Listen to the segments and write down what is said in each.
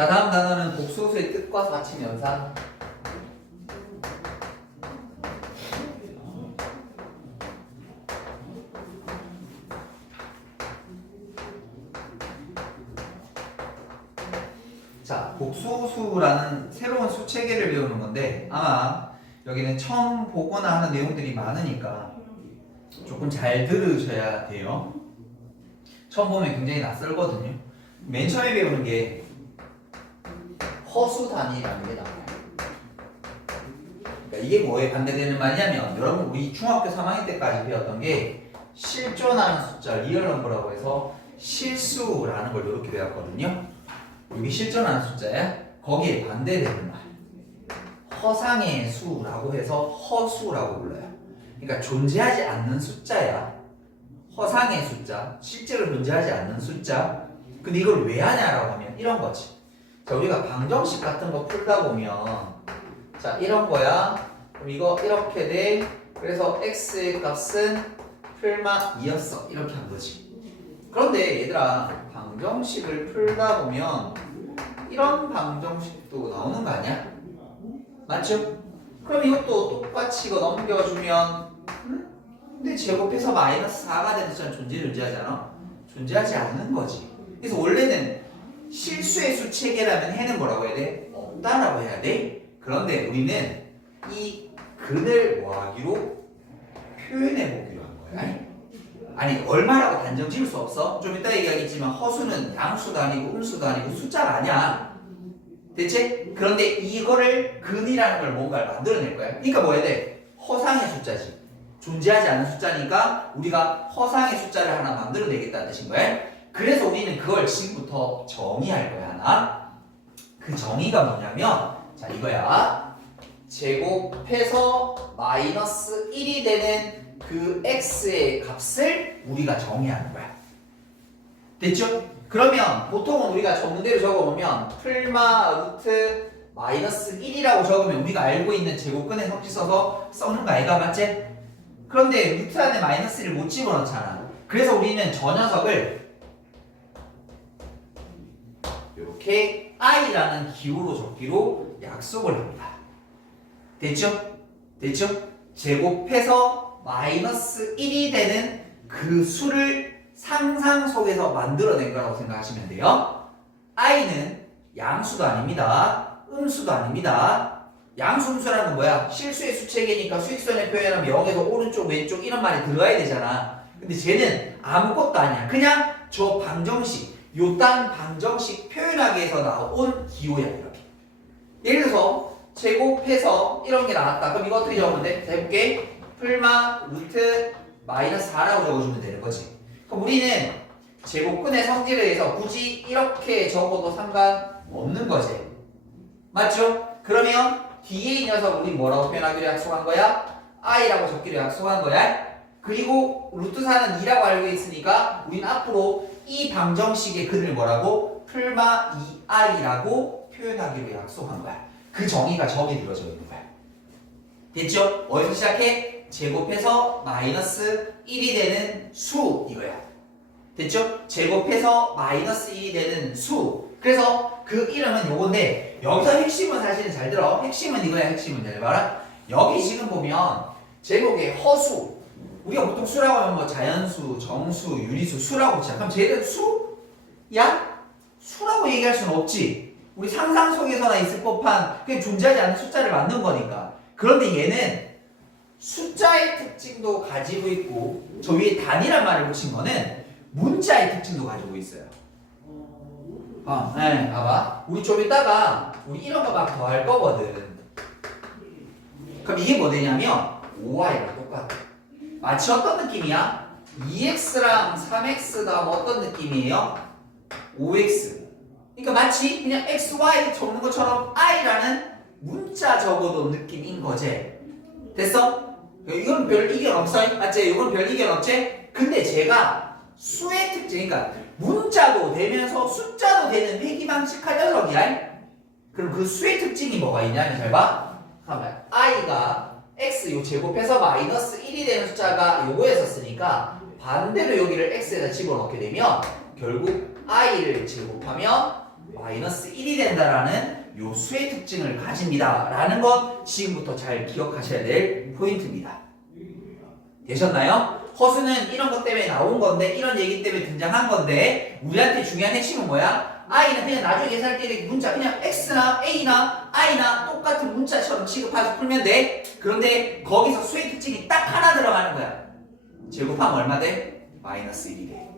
자, 다음 단어는 복소수의 뜻과 사칭 연산. 자, 복소수라는 새로운 수 체계를 배우는 건데 아마 여기는 처음 보거나 하는 내용들이 많으니까 조금 잘 들으셔야 돼요. 처음 보면 굉장히 낯설거든요. 맨 처음에 배우는 게 허수 단위라는 게 나와요. 그러니까 이게 뭐에 반대되는 말이냐면 여러분 우리 중학교 3학년 때까지 배웠던 게 실존하는 숫자 리얼 넘버라고 해서 실수라는 걸 이렇게 배웠거든요. 여기 실존하는 숫자야. 거기에 반대되는 말 허상의 수라고 해서 허수라고 불러요. 그러니까 존재하지 않는 숫자야. 허상의 숫자, 실제로 존재하지 않는 숫자. 근데 이걸 왜 하냐라고 하면 이런 거지. 자, 우리가 방정식 같은 거 풀다 보면 자, 이런 거야. 그럼 이거 이렇게 돼. 그래서 x의 값은 풀마 2였어. 이렇게 한 거지. 그런데 얘들아, 방정식을 풀다 보면 이런 방정식도 나오는 거 아니야? 맞죠? 그럼 이것도 똑같이 이거 넘겨주면 근데 제곱해서 마이너스 4가 되는 숫자는 존재하지 않아? 존재하지 않는 거지. 그래서 원래는 실수의 수 체계라면 해는 뭐라고 해야 돼? 없다라고 해야 돼. 그런데 우리는 이 근을 뭐하기로 표현해 보기로 한 거야. 아니 얼마라고 단정 지을 수 없어. 좀 이따 얘기하겠지만 허수는 양수도 아니고 음수도 아니고 숫자가 아니야. 대체? 그런데 이거를 근이라는 걸 뭔가를 만들어낼 거야. 그러니까 뭐 해야 돼? 허상의 숫자지. 존재하지 않는 숫자니까 우리가 허상의 숫자를 하나 만들어내겠다는 뜻인 거야. 그래서 우리는 그걸 지금부터 정의할 거야. 하나. 그 정의가 뭐냐면 자 이거야. 제곱해서 마이너스 1이 되는 그 x의 값을 우리가 정의하는 거야. 됐죠? 그러면 보통은 우리가 전문대로 적어보면 풀마 루트 마이너스 1이라고 적으면 우리가 알고 있는 제곱근의 성질 써서 써는 거 아이가 맞지? 그런데 루트 안에 마이너스 1을 못 집어넣잖아. 그래서 우리는 저 녀석을 이렇게 i라는 기호로 적기로 약속을 합니다. 됐죠? 됐죠? 제곱해서 마이너스 1이 되는 그 수를 상상 속에서 만들어낸 거라고 생각하시면 돼요. i는 양수도 아닙니다. 음수도 아닙니다. 양수, 음수라는 건 뭐야? 실수의 수체계니까 수익선에 표현하면 0에서 오른쪽, 왼쪽 이런 말이 들어가야 되잖아. 근데 쟤는 아무것도 아니야. 그냥 저 방정식, 요딴 방정식 표현하기 위해서 나온 기호야, 이렇게. 예를 들어서 제곱해서 이런 게 나왔다. 그럼 이거 어떻게 적으면 돼? 자, 해볼게. 풀마 루트 마이너스 4라고 적어주면 되는 거지. 그럼 우리는 제곱근의 성질에 의해서 굳이 이렇게 적어도 상관없는 거지. 맞죠? 그러면 뒤에 이 녀석 우리 뭐라고 표현하기로 약속한 거야? i라고 적기로 약속한 거야. 그리고 루트 4는 2라고 알고 있으니까 우리는 앞으로 이 방정식의 근을 뭐라고? 풀마 2i라고 표현하기로 약속한 거야. 그 정의가 저기 들어져 있는 거야. 됐죠? 어디서 시작해? 제곱해서 마이너스 1이 되는 수 이거야. 됐죠? 제곱해서 마이너스 1이 되는 수. 그래서 그 이름은 요건데 여기서 핵심은 사실은 잘 들어. 핵심은 이거야. 핵심은 잘 봐라. 여기 지금 보면 제목에 허수. 우리가 보통 수라고 하면 뭐 자연수, 정수, 유리수, 수라고 치자. 그럼 쟤는 수? 야? 수라고 얘기할 수는 없지. 우리 상상 속에서나 있을 법한 그냥 존재하지 않는 숫자를 만든 거니까. 그런데 얘는 숫자의 특징도 가지고 있고 저 위에 단이란 말을 붙인 거는 문자의 특징도 가지고 있어요. 네, 봐봐. 우리 좀 이따가 우리 이런 거 막 더 할 거거든. 그럼 이게 뭐 되냐면 5y랑 똑같아. 마치 어떤 느낌이야? 2x랑 3x 다음 어떤 느낌이에요? 5x. 그러니까 마치 그냥 x, y 적는 것처럼 i라는 문자 적어도 느낌인 거지. 됐어? 이건 별 이견 없어. 맞지? 이건 별 이견 없지? 근데 제가 수의 특징, 그러니까 문자도 되면서 숫자도 되는 회귀방식한 녀석이야. 그럼 그 수의 특징이 뭐가 있냐면 잘 봐. 잠깐만. i가 x 요 제곱해서 마이너스 1이 되는 숫자가 요거였었으니까 반대로 여기를 x에다 집어넣게 되면 결국 i를 제곱하면 마이너스 1이 된다라는 요 수의 특징을 가집니다. 라는 것 지금부터 잘 기억하셔야 될 포인트입니다. 되셨나요? 허수는 이런 것 때문에 나온 건데, 이런 얘기 때문에 등장한 건데, 우리한테 중요한 핵심은 뭐야? i는 그냥 나중에 계산할 때 문자 그냥 x나 a나 i나 똑같은 문자처럼 취급해서 풀면 돼. 그런데 거기서 수의 특징이 딱 하나 들어가는 거야. 제곱하면 얼마 돼? 마이너스 1이 돼.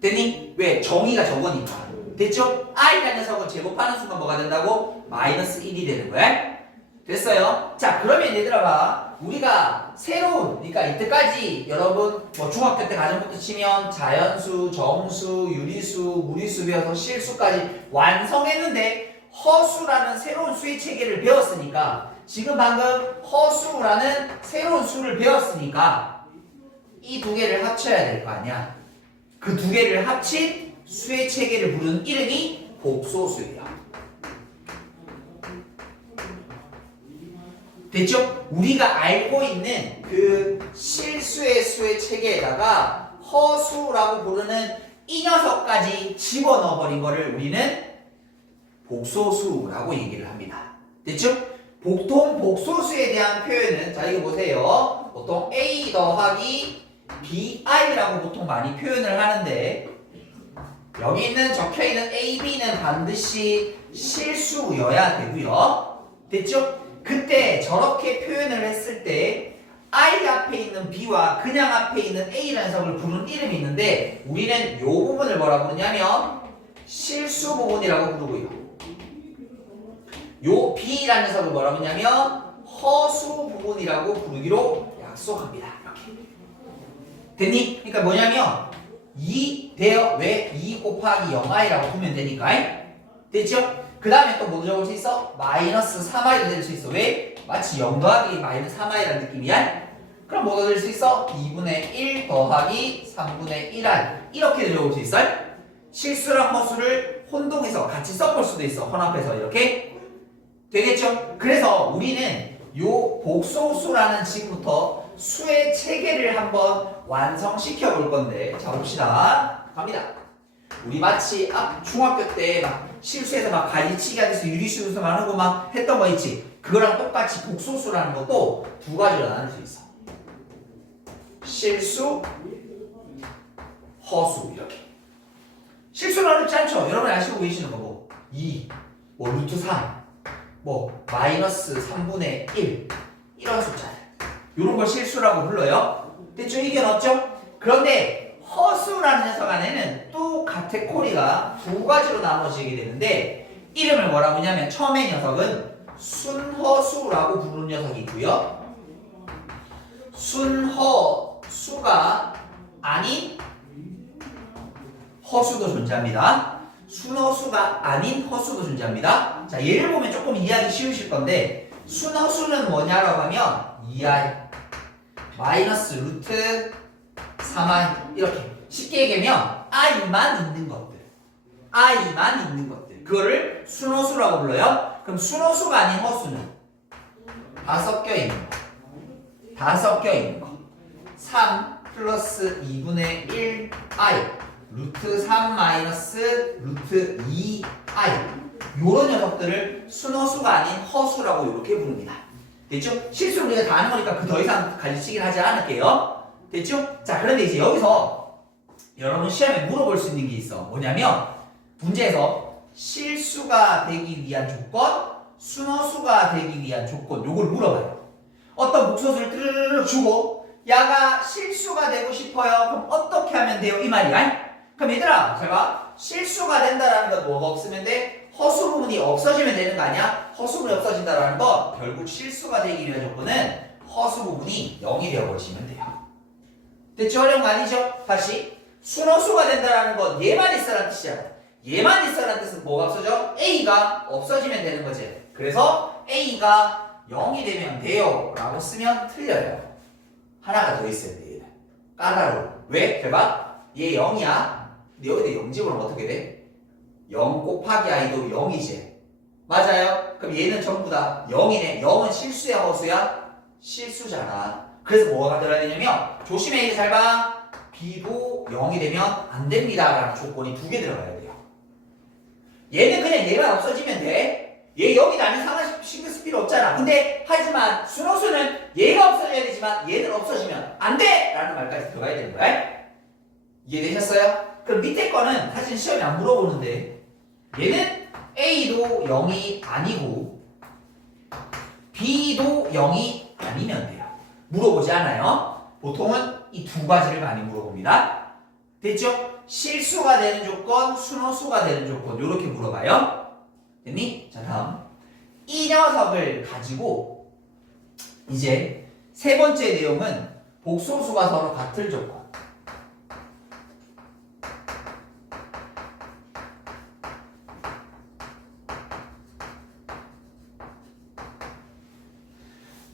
됐니? 왜? 정의가 저거니까. 됐죠? i라는 녀석을 제곱하는 순간 뭐가 된다고? 마이너스 1이 되는 거야. 됐어요? 자, 그러면 얘들아 봐. 우리가 새로운, 그러니까 이때까지 여러분 뭐 중학교 때 가정부터 치면 자연수, 정수, 유리수, 무리수 배워서 실수까지 완성했는데 허수라는 새로운 수의 체계를 배웠으니까 지금 방금 허수라는 새로운 수를 배웠으니까 이 두 개를 합쳐야 될 거 아니야. 그 두 개를 합친 수의 체계를 부르는 이름이 복소수예요. 됐죠? 우리가 알고 있는 그 실수의 수의 체계에다가 허수라고 부르는 이 녀석까지 집어넣어 버린 거를 우리는 복소수라고 얘기를 합니다. 됐죠? 보통 복소수에 대한 표현은, 자 이거 보세요. 보통 a 더하기 bi라고 보통 많이 표현을 하는데 여기 있는 적혀있는 a, b는 반드시 실수여야 되고요. 됐죠? 그때 저렇게 표현을 했을 때 i 앞에 있는 b와 그냥 앞에 있는 a라는 녀석을 부르는 이름이 있는데 우리는 이 부분을 뭐라고 부르냐면 실수 부분이라고 부르고요. 요 b라는 녀석을 뭐라고 부르냐면 허수 부분이라고 부르기로 약속합니다. 이렇게. 됐니? 그러니까 뭐냐면 2 되어 왜 2 곱하기 0i라고 보면 되니까. 됐죠? 그 다음에 또 뭐 적을 수 있어? 마이너스 3i도 될 수 있어. 왜? 마치 0 더하기 마이너스 3i라는 느낌이야. 그럼 뭐가 될 수 있어? 2분의 1 더하기 3분의 1i 이렇게 적을 수 있어. 실수랑 허수를 혼동해서 같이 섞을 수도 있어. 혼합해서 이렇게 되겠죠? 그래서 우리는 요 복소수라는 지금부터 수의 체계를 한번 완성시켜 볼 건데, 자 봅시다. 갑니다. 우리 마치 중학교 때 막 실수해서 막 가지치기 하면서 유리수에서 하고 막 했던 거 있지? 그거랑 똑같이 복소수라는 것도 두 가지로 나눌 수 있어. 실수, 허수 이렇게. 실수는 어렵지 않죠? 여러분이 아시고 계시는 거고 2, 뭐 루트 3, 뭐 마이너스 3분의 1 이런 숫자들 이런 걸 실수라고 불러요. 됐죠? 이견 없죠? 그런데 허수라는 녀석 안에는 또 카테고리가 두 가지로 나눠지게 되는데 이름을 뭐라고 하냐면 처음에 녀석은 순허수라고 부르는 녀석이 있고요. 순허수가 아닌 허수도 존재합니다. 순허수가 아닌 허수도 존재합니다. 자, 예를 보면 조금 이해하기 쉬우실 건데 순허수는 뭐냐라고 하면 2i 마이너스 루트 3i 이렇게 쉽게 얘기하면 i만 있는 것들 그거를 순허수라고 불러요. 그럼 순허수가 아닌 허수는 다 섞여 있는 거 3 플러스 2분의 1i 루트 3 마이너스 루트 2i 요런 녀석들을 순허수가 아닌 허수라고 이렇게 부릅니다. 됐죠? 실수를 우리가 다 하는 거니까 그 더 이상 가지치기를 하지 않을게요. 됐죠? 자, 그런데 이제 여기서 여러분 시험에 물어볼 수 있는 게 있어. 뭐냐면 문제에서 실수가 되기 위한 조건, 순허수가 되기 위한 조건 요걸 물어봐요. 어떤 복소수를 뚜루루루 주고 야가 실수가 되고 싶어요. 그럼 어떻게 하면 돼요? 이 말이야. 그럼 얘들아 제가 실수가 된다라는 건 뭐가 없으면 돼? 허수 부분이 없어지면 되는 거 아니야? 허수 부분이 없어진다라는 건 결국 실수가 되기 위한 조건은 허수 부분이 0이 되어버리시면 돼요. 됐죠? 어려운 거 아니죠? 다시 순허수가 된다라는 건 얘만 있어라는 뜻이야. 얘만 있어라는 뜻은 뭐가 없어져? A가 없어지면 되는 거지. 그래서 A가 0이 되면 돼요 라고 쓰면 틀려요. 하나가 더 있어야 돼. 얘는 까다로워. 왜? 대박? 얘 0이야. 근데 여기다 0 집어넣으면 어떻게 돼? 0 곱하기 i도 0이지. 맞아요? 그럼 얘는 전부 다 0이네. 0은 실수야 허수야? 실수잖아. 그래서 뭐가 들어야 되냐면 조심해. 이거 잘 봐. b도 0이 되면 안 됩니다 라는 조건이 두 개 들어가야 돼요. 얘는 그냥 얘만 없어지면 돼. 얘 여기 나는 상하 신경 쓸 필요 없잖아. 근데 하지만 순호수는 얘가 없어져야 되지만 얘는 없어지면 안 돼! 라는 말까지 들어가야 되는 거야. 이해되셨어요? 그럼 밑에 거는 사실 시험에 안 물어보는데 얘는 A도 0이 아니고 B도 0이 아니면 돼요. 물어보지 않아요. 보통은 이 두 가지를 많이 물어봅니다. 됐죠? 실수가 되는 조건, 순호수가 되는 조건 이렇게 물어봐요. 됐니? 자 다음 이 녀석을 가지고 이제 세 번째 내용은 복소수가 서로 같을 조건.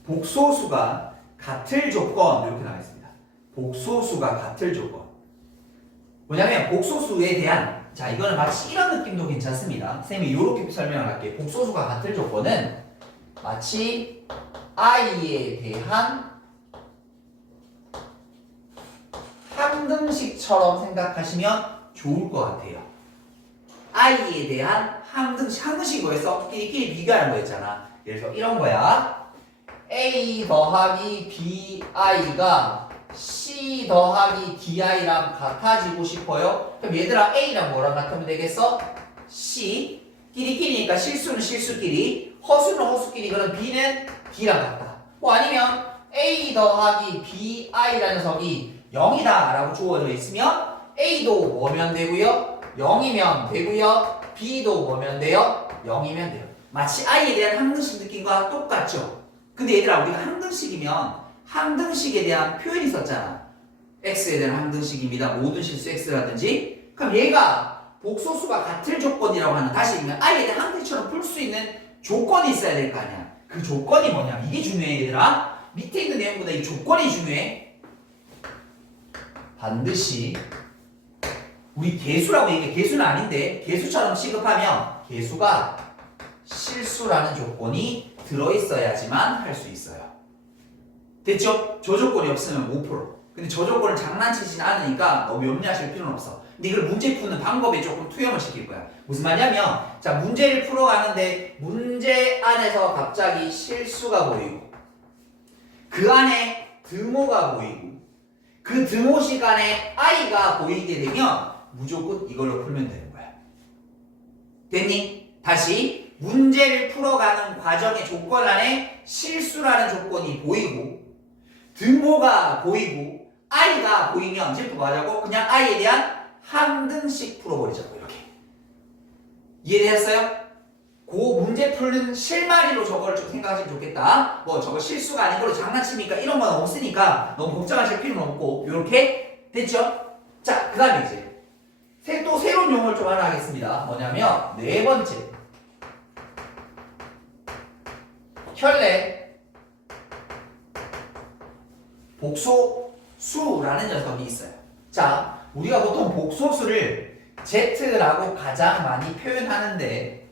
복소수가 같을 조건 이렇게 나와 있습니다. 복소수가 같을 조건. 뭐냐면 복소수에 대한 자 이거는 마치 이런 느낌도 괜찮습니다. 쌤이 이렇게 설명을 할게요. 복소수가 같을 조건은 마치 i에 대한 항등식처럼 생각하시면 좋을 것 같아요. i에 대한 항등식이 뭐였어? 끼리끼리 비교하는 거였잖아. 그래서 이런 거야. a 더하기 bi가 c 더하기 di랑 같아지고 싶어요. 그럼 얘들아 a랑 뭐랑 같으면 되겠어? c 끼리끼리니까 실수는 실수끼리 허수는 허수끼리 그럼 b는 d랑 같다. 뭐 아니면 a 더하기 bi라는 녀석이 0이다 라고 주어져 있으면 a도 뭐면 되고요 0이면 되고요 b도 뭐면 돼요 0이면 돼요. 마치 i에 대한 항등식 느낌과 똑같죠. 근데 얘들아 우리가 항등식이면 항등식에 대한 표현이 있었잖아. x에 대한 항등식입니다. 모든 실수 x라든지. 그럼 얘가 복소수가 같을 조건이라고 하는 다시 얘기하면 i에 대한 항등식처럼 풀 수 있는 조건이 있어야 될 거 아니야. 그 조건이 뭐냐? 이게 중요해 얘들아. 밑에 있는 내용보다 이 조건이 중요해. 반드시 우리 개수라고 얘기해. 개수는 아닌데 개수처럼 취급하면 개수가 실수라는 조건이 들어있어야지만 할 수 있어요. 됐죠? 저 조건이 없으면 5%. 근데 저 조건을 장난치진 않으니까 너무 염려하실 필요는 없어. 근데 이걸 문제 푸는 방법에 조금 투영을 시킬 거야. 무슨 말이냐면 자 문제를 풀어가는데 문제 안에서 갑자기 실수가 보이고 그 안에 등호가 보이고 그 등호 시간에 i가 보이게 되면 무조건 이걸로 풀면 되는 거야. 됐니? 다시 문제를 풀어가는 과정의 조건 안에 실수라는 조건이 보이고 등호가 보이고 i가 보이면 이제 뭐 하자고? 그냥 i에 대한 항등식 풀어버리자고 이렇게. 이해되셨어요? 그 문제 풀는 실마리로 저걸 좀 생각하시면 좋겠다. 뭐 저거 실수가 아닌 걸로 장난치니까 이런 건 없으니까 너무 걱정하실 필요는 없고 이렇게 됐죠? 자 그 다음에 이제 또 새로운 용어를 좀 하나 하겠습니다. 뭐냐면 네 번째 혈내 복소수라는 녀석이 있어요. 자, 우리가 보통 복소수를 Z라고 가장 많이 표현하는데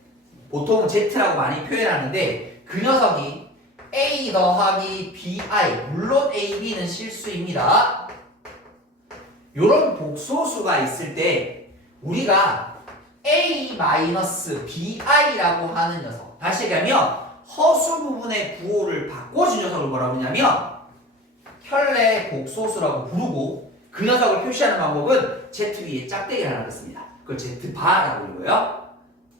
보통 Z라고 많이 표현하는데 그 녀석이 A 더하기 BI 물론 A, B는 실수입니다. 요런 복소수가 있을 때 우리가 A-BI라고 하는 녀석 다시 얘기하면 허수 부분의 부호를 바꿔준 녀석을 뭐라고 하냐면 혈내 복소수라고 부르고 그 녀석을 표시하는 방법은 Z 위에 짝대기를 하나 넣습니다. 그걸 Z바라고 부르고요.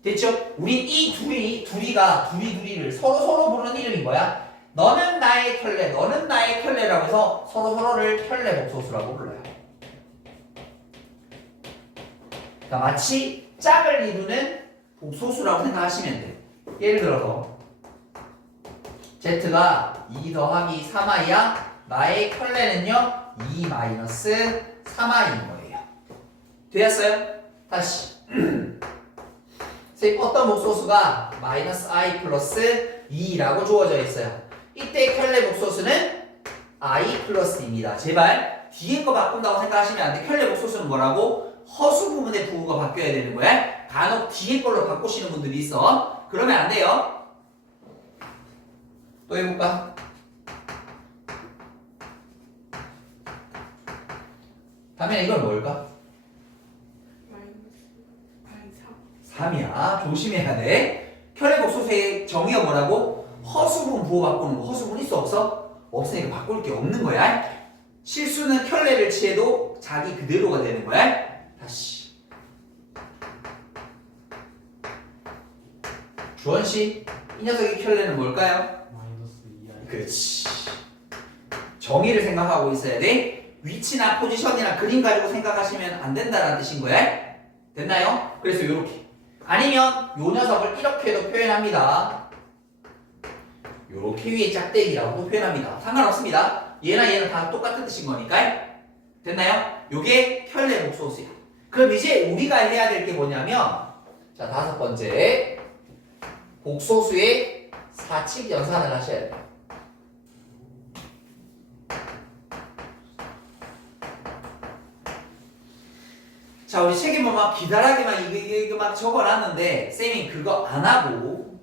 됐죠? 우린 이 둘이를 서로 부르는 이름이 뭐야? 너는 나의 혈내, 너는 나의 혈내라고 해서 서로를 혈내 복소수라고 불러요. 그러니까 마치 짝을 이루는 복소수라고 생각하시면 돼요. 예를 들어서 Z가 2 더하기 3i야. 나의 혈내는요 2 마이너스 3i인 거예요. 되었어요? 다시 어떤 복소수가 마이너스 i 플러스 2라고 주어져 있어요. 이때 혈내 복소수는 i 플러스입니다. 제발 뒤에 거 바꾼다고 생각하시면 안 돼. 혈내 복소수는 뭐라고? 허수 부분의 부호가 바뀌어야 되는 거야. 간혹 뒤에 걸로 바꾸시는 분들이 있어. 그러면 안 돼요. 또 해볼까? 다음에 이건 뭘까? 3이야. 조심해야 돼. 켤레 복소수의 정의가 뭐라고? 허수분 부호 바꾸는 거. 허수분 있어 없어? 없으니까 바꿀 게 없는 거야. 실수는 켤레를 취해도 자기 그대로가 되는 거야. 다시. 주원씨, 이 녀석의 켤레는 뭘까요? 마이너스 2i. 그렇지. 정의를 생각하고 있어야 돼. 위치나 포지션이나 그림 가지고 생각하시면 안 된다는 뜻인 거야. 됐나요? 그래서 이렇게. 아니면 요 녀석을 이렇게도 표현합니다. 요렇게 위에 짝대기라고 표현합니다. 상관없습니다. 얘나 얘는 다 똑같은 뜻인 거니까. 됐나요? 요게 켤레 복소수야. 그럼 이제 우리가 해야 될 게 뭐냐면, 자, 5번째. 복소수의 사칙 연산을 하셔야 돼요. 자, 우리 책에 막 기다랗게만 이거 막 적어놨는데 쌤이 그거 안 하고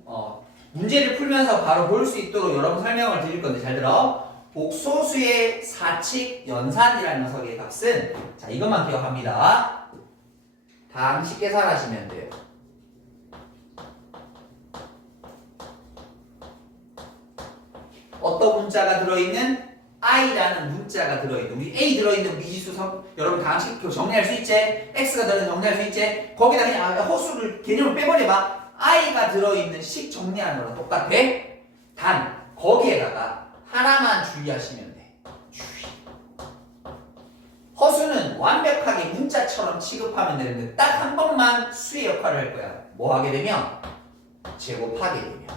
문제를 풀면서 바로 볼 수 있도록 여러분 설명을 드릴 건데 잘 들어. 복소수의 사칙 연산이라는 녀석의 값은 자 이것만 기억합니다. 당식 계산하시면 돼요. 어떤 문자가 들어있는 i라는 문자가 들어있는 우리 a 들어있는 미지수 여러분 당식 정리할 수 있지? x가 들어있는 정리할 수 있지? 거기다 그냥 허수를 개념을 빼버려봐. i가 들어있는 식 정리하는 거랑 똑같아. 단 거기에다가 하나만 주의하시면 돼. 주의. 허수는 완벽하게 문자처럼 취급하면 되는데 딱 한 번만 수의 역할을 할 거야. 뭐 하게 되면? 제곱하게 되면.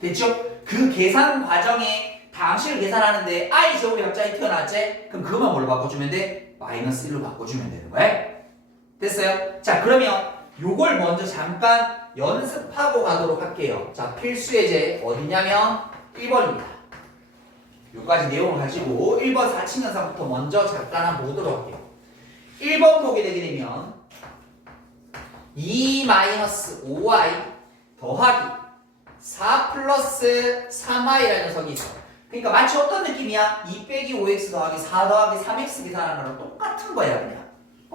됐죠? 그 계산 과정에 당식을 계산하는데 i 제곱이 갑자기 튀어나왔지? 그럼 그것만 뭘로 바꿔주면 돼? 마이너스 1로 바꿔주면 되는 거야. 됐어요? 자 그러면 요걸 먼저 잠깐 연습하고 가도록 할게요. 자 필수 예제 어디냐면 1번입니다. 요까지 내용을 가지고 1번 4층 연산부터 먼저 잠깐 한번 보도록 할게요. 1번 보게 되게 되면 2-5i 더하기 4 플러스 3i라는 녀석이 있어. 그러니까 마치 어떤 느낌이야? 2 빼기 5x 더하기 4 더하기 3x 계산하는 거랑 똑같은 거야 그냥.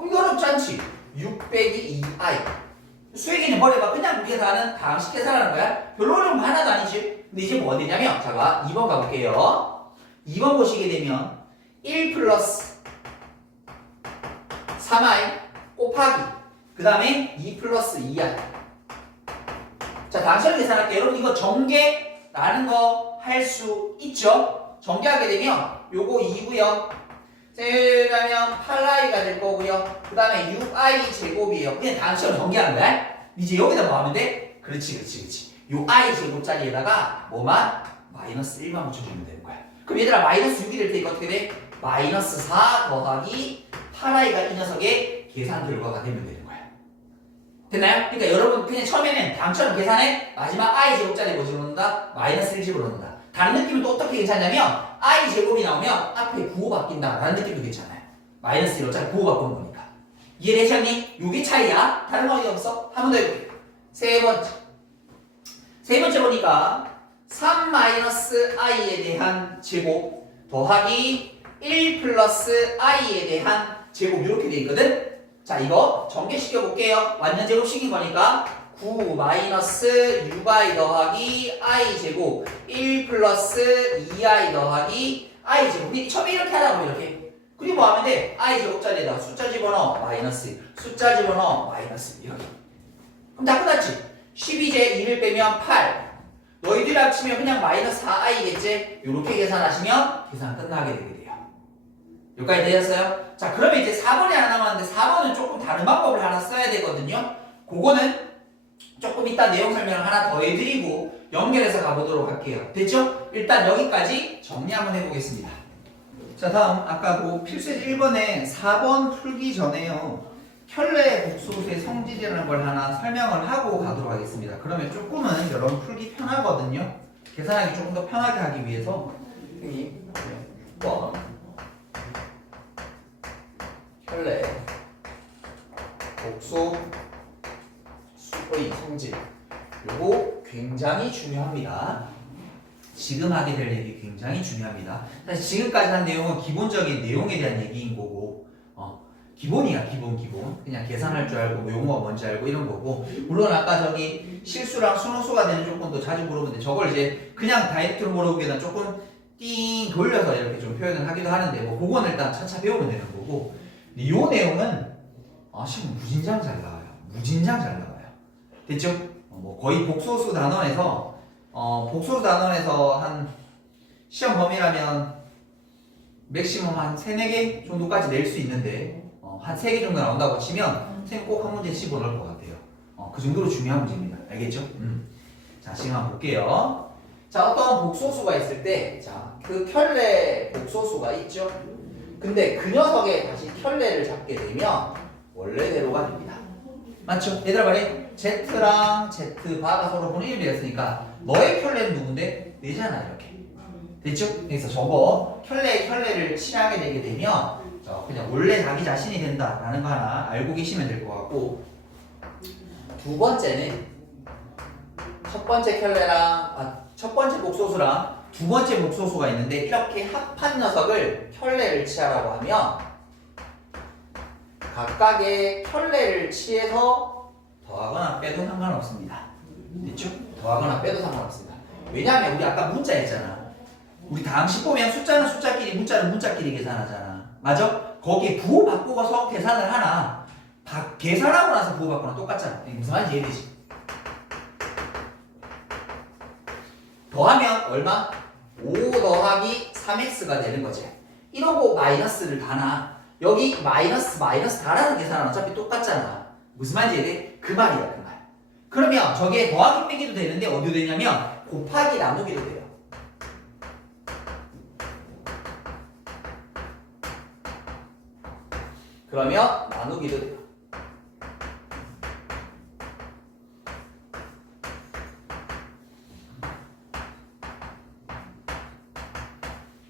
이거 어렵지 않지? 6 빼기 2i 수의 개념 버려봐. 그냥 우리가 다 아는 방식 계산하는 거야. 별로 어려운 거 하나도 아니지. 근데 이제 뭐 되냐면 자 2번 가볼게요. 2번 보시게 되면 1 플러스 3i 곱하기 그 다음에 2 플러스 2i. 자 당식을 계산할게요. 여러분 이거 전개라는 거 할 수 있죠? 전개하게 되면 요거 2고요. 그러면 8i가 될 거고요. 그 다음에 6i 제곱이에요. 그냥 당식을 전개하는 거야. 이제 여기다 뭐 하면 돼? 그렇지. 요 i 제곱짜리에다가 뭐만? 마이너스 1만 붙여주면 되는 거야. 그럼 얘들아 마이너스 6이 될 테니까 어떻게 돼? 마이너스 4 더하기 8i가 이 녀석의 계산 결과가 되면 되는 거야. 됐나요? 그러니까 여러분 그냥 처음에는 당처럼 계산해. 마지막 i 제곱짜리 뭐 집어넣는다? 마이너스 1 집어넣는다. 다른 느낌은 또 어떻게 괜찮냐면 i 제곱이 나오면 앞에 9호 바뀐다 라는 느낌도 괜찮아요. 마이너스 1호짜리 9호 바꾸는 거니까. 이해되셨니? 요게 차이야. 다른 거 어디 없어? 한 번 더 해볼게요. 세 번째 보니까 3-i에 대한 제곱 더하기 1 플러스 i에 대한 제곱 이렇게 돼 있거든. 자 이거 전개시켜 볼게요. 완전 제곱식인 거니까 9 마이너스 6i 더하기 i 제곱 1 플러스 2i 더하기 i 제곱. 처음에 이렇게 하라고 이렇게. 그리고 뭐 하면 돼? i 제곱자리에다 숫자 집어넣어 마이너스 1 숫자 집어넣어 마이너스 1 이렇게. 그럼 다 끝났지? 12제 2를 빼면 8 너희들이 합치면 그냥 마이너스 4i겠지? 이렇게 계산하시면 계산 끝나게 되게 돼요. 여기까지 되셨어요? 자 그러면 이제 4번이 하나 남았는데 4번은 조금 다른 방법을 하나 써야 되거든요. 그거는 조금 이따 내용 설명을 하나 더 해드리고 연결해서 가보도록 할게요. 됐죠? 일단 여기까지 정리 한번 해보겠습니다. 자 다음 아까 그 필수예제 1번에 4번 풀기 전에요. 켤레 복소수의 성질이라는 걸 하나 설명을 하고 가도록 하겠습니다. 그러면 조금은 여러분 풀기 편하거든요. 계산하기 조금 더 편하게 하기 위해서 여기 6번 켤레 복소수의 성질 요거 굉장히 중요합니다. 지금 하게 될 얘기 굉장히 중요합니다. 사실 지금까지 한 내용은 기본적인 내용에 대한 얘기인 거고 기본이야, 기본. 그냥 계산할 줄 알고, 뭐 용어가 뭔지 알고 이런 거고. 물론 아까 저기 실수랑 순호수가 되는 조건도 자주 물어보는데 저걸 이제 그냥 다이렉트로 물어보기보다는 조금 띵 돌려서 이렇게 좀 표현을 하기도 하는데 뭐 그건 일단 차차 배우면 되는 거고. 이 내용은 시험 무진장 잘 나와요. 무진장 잘 나와요. 됐죠? 뭐 거의 복소수 단원에서 한 시험 범위라면 맥시멈 한 3, 4개 정도까지 낼 수 있는데 한 3개 정도 나온다고 치면 선생님 꼭 한 문제 집어넣을 것 같아요. 그 정도로 중요한 문제입니다. 알겠죠? 자, 지금 한번 볼게요. 자, 어떤 복소수가 있을 때, 자, 그 켤레 복소수가 있죠? 근데 그 녀석에 다시 켤레를 잡게 되면 원래대로가 됩니다. 맞죠? 얘들아 말해. Z랑 Z바가 서로 분의를 했으니까 너의 켤레는 누군데? 내잖아, 이렇게. 됐죠? 그래서 저거 켤레를 칠하게 되게 되면 그냥 원래 자기 자신이 된다라는 거 하나 알고 계시면 될 것 같고, 두 번째는 첫 번째 복소수랑 두 번째 복소수가 있는데 이렇게 합한 녀석을 켤레를 취하라고 하면 각각의 켤레를 취해서 더하거나 빼도 상관없습니다. 됐죠? 더하거나 빼도 상관없습니다. 왜냐하면 우리 아까 문자 했잖아. 우리 다항식 보면 숫자는 숫자끼리, 문자는 문자끼리 계산하잖아. 맞아? 거기에 부호 바꾸고서 계산을 하나, 계산하고 나서 부호 바꾸나 똑같잖아. 무슨 말인지 이해되지? 더하면 얼마? 5 더하기 3x가 되는 거지. 이러고 마이너스를 다나. 여기 마이너스 다라는 계산은 어차피 똑같잖아. 무슨 말인지 이해돼? 그 말이야, 그 말. 그러면 저게 더하기 빼기도 되는데 어디로 되냐면 곱하기 나누기도 돼요. 그러면 나누기도 돼요.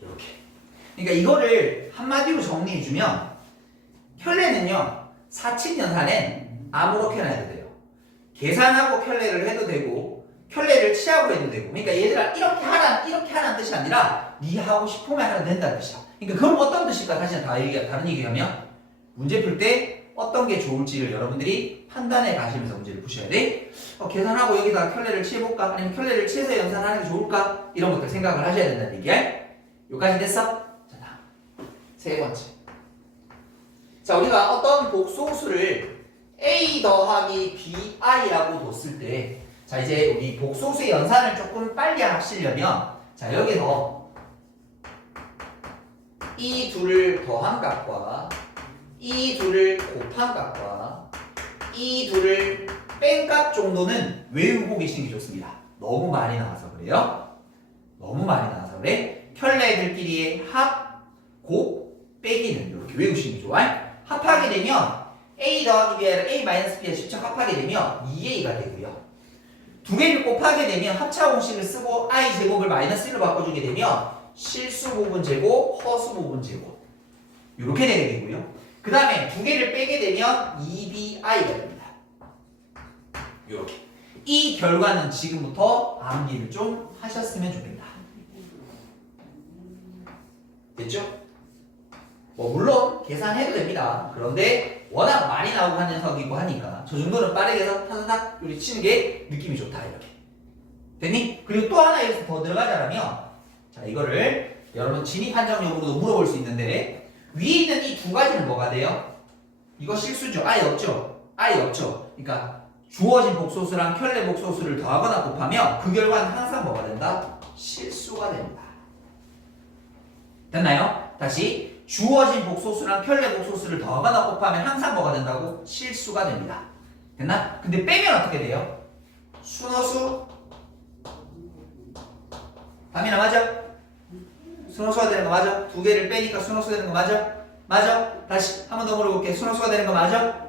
이렇게. 그러니까 이거를 한마디로 정리해주면 켤레는요, 사칙연산엔 아무렇게나 해도 돼요. 계산하고 켤레를 해도 되고 켤레를 취하고 해도 되고. 그러니까 얘들아 이렇게 하라는 뜻이 아니라 네 하고 싶으면 하면 된다는 뜻이야. 그러니까 그럼 어떤 뜻일까? 다른 얘기하면 문제 풀 때 어떤 게 좋을지를 여러분들이 판단해 가시면서 문제를 푸셔야 돼. 계산하고 여기다가 켤레를 취해볼까? 아니면 켤레를 취해서 연산하는 게 좋을까? 이런 것들 생각을 하셔야 된다는 얘기야. 여기까지 됐어? 자, 다음. 세 번째. 자, 우리가 어떤 복소수를 a 더하기 bi라고 뒀을 때, 자, 이제 우리 복소수의 연산을 조금 빨리 하시려면, 자, 여기서 이 둘을 더한 값과 이 둘을 곱한 값과 이 둘을 뺀 값 정도는 외우고 계시는 게 좋습니다. 너무 많이 나와서 그래요. 너무 많이 나와서 그래. 켤레들끼리의 합, 곱, 빼기는 이렇게 외우시는 게 좋아요. 합하게 되면 a 더하기 b가 아니라 a 마이너스 b가 직접 합하게 되면 2a가 되고요. 두 개를 곱하게 되면 합차 공식을 쓰고 i 제곱을 마이너스 1로 바꿔주게 되면 실수 부분 제곱, 허수 부분 제곱 이렇게 되게 되고요. 그 다음에 두 개를 빼게 되면 2bi가 됩니다. 이렇게. 이 결과는 지금부터 암기를 좀 하셨으면 좋겠다. 됐죠? 뭐 물론 계산해도 됩니다. 그런데 워낙 많이 나오고 한 녀석이고 하니까 저 정도는 빠르게 해서 타다닥 요리 치는 게 느낌이 좋다 이렇게. 됐니? 그리고 또 하나 여기서 더 들어가자면, 자, 이거를 여러분 진입 판정용으로도 물어볼 수 있는데 위에 있는 이 두 가지는 뭐가 돼요? 이거 실수죠. 아예 없죠. 아예 없죠. 그러니까 주어진 복소수랑 켤레 복소수를 더하거나 곱하면 그 결과는 항상 뭐가 된다? 실수가 됩니다. 됐나요? 다시 주어진 복소수랑 켤레 복소수를 더하거나 곱하면 항상 뭐가 된다고? 실수가 됩니다. 됐나? 근데 빼면 어떻게 돼요? 순허수. 담이나 맞아? 순호수가 되는 거 맞아? 두 개를 빼니까 순호수 되는 거 맞아? 맞아? 다시 한 번 더 물어볼게. 순호수가 되는 거 맞아?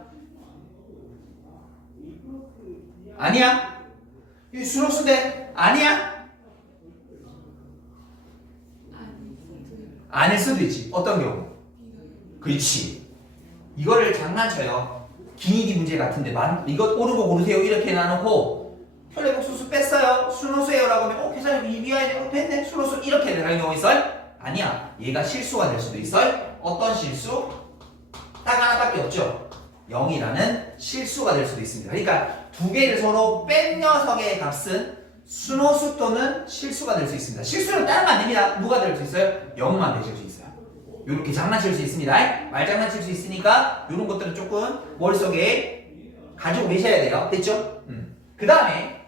아니야? 이 순호수 돼? 아니야? 아닐 수도 있지. 어떤 경우? 그렇지. 이거를 장난쳐요. 기니디 문제 같은데 이거 오르고 고르세요 이렇게 나누고 켤레 복소수 뺐어요. 순호수예요 라고 하면 계산이 미비하게 됐네. 순호수 이렇게 되는 경우 있어요? 아니야. 얘가 실수가 될 수도 있어요. 어떤 실수? 딱 하나밖에 없죠. 0이라는 실수가 될 수도 있습니다. 그러니까 두 개를 서로 뺀 녀석의 값은 순호수 또는 실수가 될 수 있습니다. 실수는 다른 거 안 됩니다. 누가 될 수 있어요? 0만 되실 수 있어요. 이렇게 장난칠 수 있습니다. 말장난칠 수 있으니까 이런 것들은 조금 머릿속에 가지고 계셔야 돼요. 됐죠? 그 다음에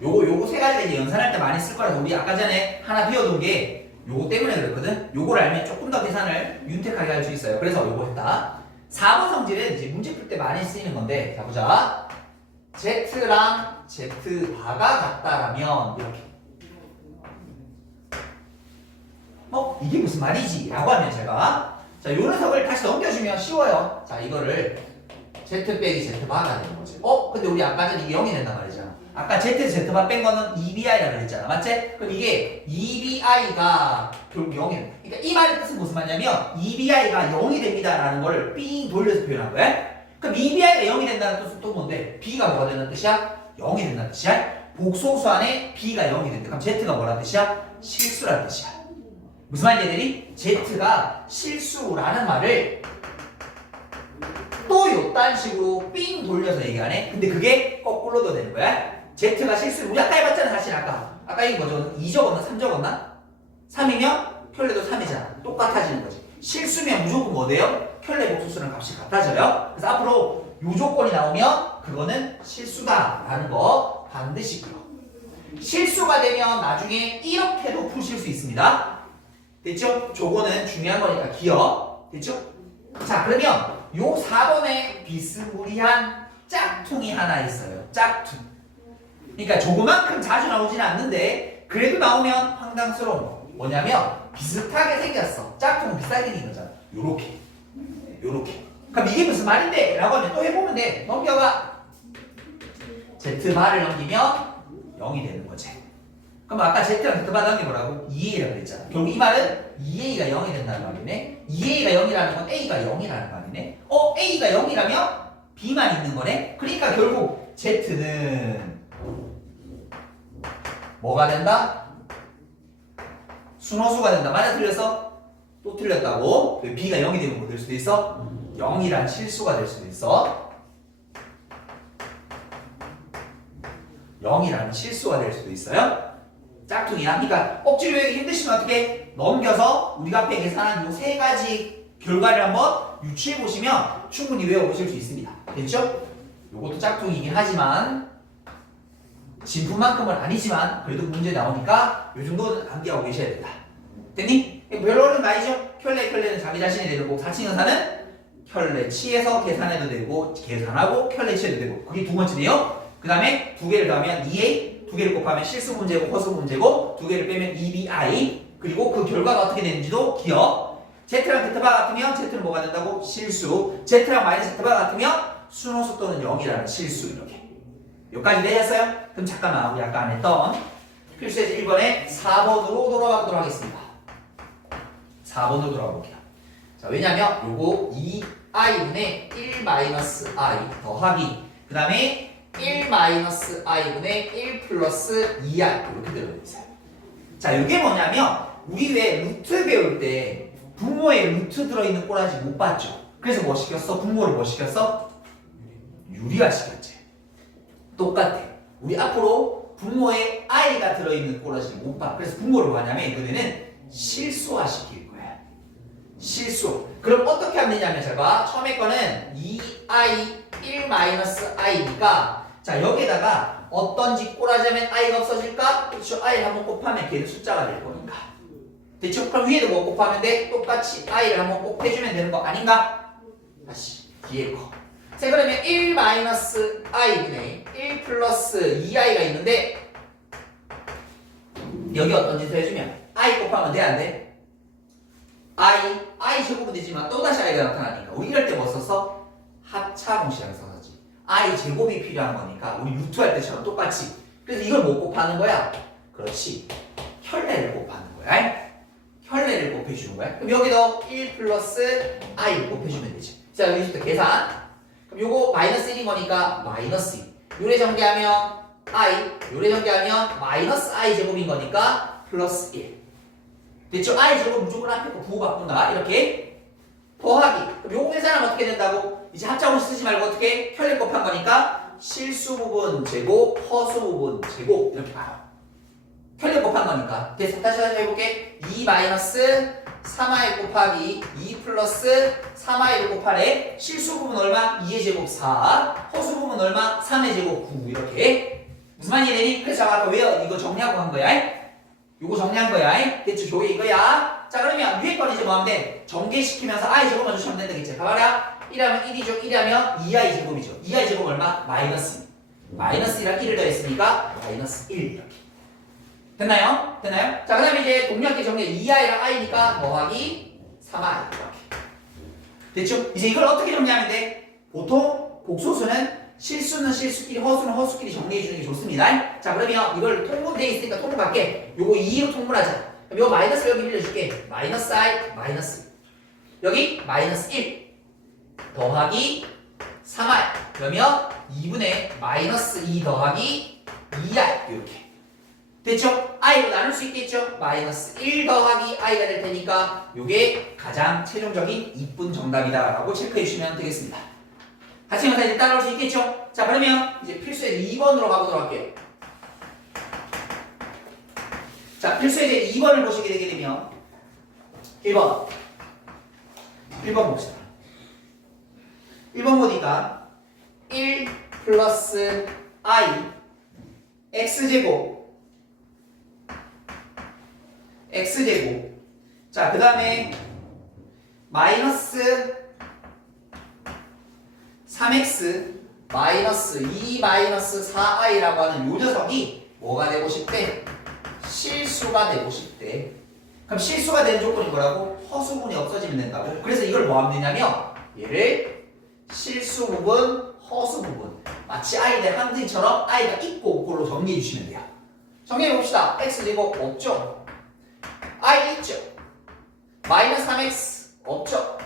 요거 세 가지가 이제 연산할 때 많이 쓸 거라서 우리 아까 전에 하나 비워둔 게 요거 때문에 그랬거든. 요걸 알면 조금 더 계산을 윤택하게 할 수 있어요. 그래서 요거 했다. 4번 성질은 이제 문제 풀 때 많이 쓰이는 건데, 자 보자. Z랑 Z바가 같다라면 이렇게. 이게 무슨 말이지? 라고 하면 제가 자, 요 녀석을 다시 넘겨주면 쉬워요. 자, 이거를 Z 빼기 Z바가 되는 거지. 근데 우리 아까 전에 이게 0이 된단 말이잖아. 아까 Z, Z바 뺀 거는 2BI라고 그랬잖아. 맞지? 그럼 이게 2BI가 결국 0이 돼. 그러니까 이 말의 뜻은 무슨 말이냐면 2BI가 0이 됩니다 라는 걸 삥 돌려서 표현한 거야. 그럼 2BI가 0이 된다는 뜻은 또 뭔데? B가 뭐가 된다는 뜻이야? 0이 된다는 뜻이야? 복소수 안에 B가 0이 된다. 그럼 Z가 뭐라는 뜻이야? 실수라는 뜻이야. 무슨 말인지 애들이? Z가 실수라는 말을 또 요딴 식으로 삥 돌려서 얘기하네? 근데 그게 거꾸로도 되는 거야? Z가 실수를 우리 아까 해봤잖아. 사실 아까 이거 뭐죠? 2 적었나? 3 적었나? 3이면 켤레도 3이잖아. 똑같아지는 거지. 실수면 무조건 뭐 돼요? 켤레 복소수랑 값이 같아져요. 그래서 앞으로 요 조건이 나오면 그거는 실수다 라는 거 반드시 기억. 실수가 되면 나중에 이렇게도 푸실 수 있습니다. 됐죠? 저거는 중요한 거니까 기억. 됐죠? 자, 그러면 요 4번에 비스무리한 짝퉁이 하나 있어요. 짝퉁. 그러니까 저거만큼 자주 나오지는 않는데 그래도 나오면 황당스러운 거. 뭐냐면 비슷하게 생겼어. 짝퉁은 비슷하게 생긴 거잖아. 요렇게. 그럼 이게 무슨 말인데? 라고 하면 또 해보면 돼. 넘겨가. Z바를 넘기면 0이 되는 거지. 그럼 아까 Z랑 Z바 넘긴 뭐라고? 2A라고 그랬잖아. 결국 이 말은 2A가 0이 된다는 말이네. 2A가 0이라는 건 A가 0이라는 말이네. A가 0이라면 B만 있는 거네. 그러니까 결국 Z는 뭐가 된다? 순호수가 된다. 맞아 틀렸어? 또 틀렸다고. B가 0이 되면 뭐 될 수도 있어? 0이란 실수가 될 수도 있어. 0이라는 실수가 될 수도 있어요. 짝퉁이야. 그러니까 억지로 외우기 힘드시면 어떻게 넘겨서 우리가 앞에 계산한 요 세 가지 결과를 한번 유추해 보시면 충분히 외워보실 수 있습니다. 됐죠? 요것도 짝퉁이긴 하지만 진품만큼은 아니지만 그래도 문제 나오니까 요 정도는 암기하고 계셔야 된다. 됐니? 별로 어려운 거 아니죠? 켤레는 자기 자신이 되는 거고 4층 연산은 켤레치에서 계산해도 되고 계산하고 켤레치해도 되고 그게 두 번째네요. 그 다음에 두 개를 더하면 2A, 두 개를 곱하면 실수 문제고 허수 문제고 두 개를 빼면 2BI 그리고 그 결과가 어떻게 되는지도 기억. Z랑 Z바 같으면 Z는 뭐가 된다고? 실수. Z랑 마이너스 Z바 같으면 순호수 또는 0이라는 실수. 이렇게 여기까지 되셨어요? 그럼 잠깐만 우리 아까 안 했던 필수예제 1번에 4번으로 돌아가도록 하겠습니다. 4번으로 돌아가 볼게요. 자, 왜냐면 요거 2i분의 1-i 더하기 그 다음에 1-i분의 1 플러스 2i 이렇게 들어있어요. 자, 이게 뭐냐면 우리 왜 루트 배울 때 분모에 루트 들어있는 꼬라지 못 봤죠? 그래서 뭐 시켰어? 분모를 뭐 시켰어? 유리화 시켰지. 똑같아. 우리 앞으로 분모에 i가 들어있는 꼬라지를 못 봐. 그래서 분모를 뭐 하냐면 이번에는 실수화 시킬 거야. 실수. 그럼 어떻게 하면 되냐면 제가 처음에 거는 2i 1-i니까 자 여기에다가 어떤지 꼬라지하면 i가 없어질까? 그렇죠. i를 한번 곱하면 걔는 숫자가 될 거니까. 됐죠? 그럼 위에도 뭐 곱하면 돼? 똑같이 i를 한번 곱해주면 되는 거 아닌가? 다시 뒤에 거. 자 그러면 1-i분의 1 플러스 2i가 있는데 여기 어떤 짓을 해주면 i 곱하면 돼? 안 돼? i 제곱은 되지만 또다시 i가 나타나니까 우리 이럴 때 뭐 썼어? 합차 공식이라고 썼었지. i 제곱이 필요한 거니까 우리 루트할 때처럼 똑같이. 그래서 이걸 뭐 곱하는 거야? 그렇지. 켤레를 곱하는 거야. 켤레를 곱해주는 거야. 그럼 여기도 1 플러스 i를 곱해주면 되지. 자 여기부터 계산. 그럼 요거 마이너스 1인 거니까 마이너스 2. 요래 전개하면 i, 요래 전개하면 마이너스 i 제곱인 거니까 플러스 1. 됐죠? i 제곱 무조건 앞에 거 부호 바꾼다. 이렇게. 더하기. 그럼 요거 계산하면 어떻게 된다고? 이제 합작으로 쓰지 말고 어떻게? 편리 곱한 거니까 실수 부분 제곱, 허수 부분 제곱 이렇게 봐요. 편리 곱한 거니까. 됐어. 다시 해볼게. 2 마이너스 3i 곱하기 2 플러스 3i를 곱하래. 실수 부분 얼마? 2의 제곱 4. 허수 부분 얼마? 3의 제곱 9. 이렇게. 무슨 말이 되니? 그래서 아까 왜 이거 정리하고 한 거야? 요거 정리한 거야. 됐죠? 조회 이거야. 자, 그러면 위에 건 이제 뭐 하면 돼? 전개시키면서 i 제곱만 주시면 된다겠지. 봐봐라. 1하면 1이죠. 1하면 2i 제곱이죠. 2i 제곱 얼마? 마이너스. 마이너스 1랑 1을 더했으니까 마이너스 1 이렇게. 됐나요? 됐나요? 자, 그 다음에 이제 동력계 정리 2i랑 i니까 더하기 3i 이렇게. 됐죠? 이제 이걸 어떻게 정리하면 돼? 보통 복소수는 실수는 실수끼리, 허수는 허수끼리 정리해주는 게 좋습니다. 자, 그러면 이걸 통분되어 있으니까 통분할게. 요거 2로 통분하자. 그럼 요 마이너스를 여기 빌려줄게. 마이너스 i, 마이너스. 여기 마이너스 1 더하기 3i. 그러면 2분의 마이너스 2 더하기 2i. 이렇게. 됐죠? i로 나눌 수 있겠죠? 마이너스 1 더하기 i가 될 테니까 요게 가장 최종적인 이쁜 정답이다 라고 체크해 주시면 되겠습니다. 같이 영상 이제 따라올 수 있겠죠? 자, 그러면 이제 필수의 2번으로 가보도록 할게요. 자, 필수의 이제 2번을 보시게 되게 되면 1번 봅시다. 1번 보니까 1 플러스 i x제곱 자, 그 다음에 마이너스 3x 마이너스 2 마이너스 4i라고 하는 요 녀석이 뭐가 되고 싶대? 실수가 되고 싶대. 그럼 실수가 되는 조건이 뭐라고? 허수분이 없어지면 된다고. 그래서 이걸 뭐 하면 되냐면 얘를 실수 부분, 허수 부분 마치 i의 항등처럼 i가 있고 없고로 정리해 주시면 돼요. 정리해 봅시다. x제곱 없죠? i 있죠? 마이너스 3x 없죠?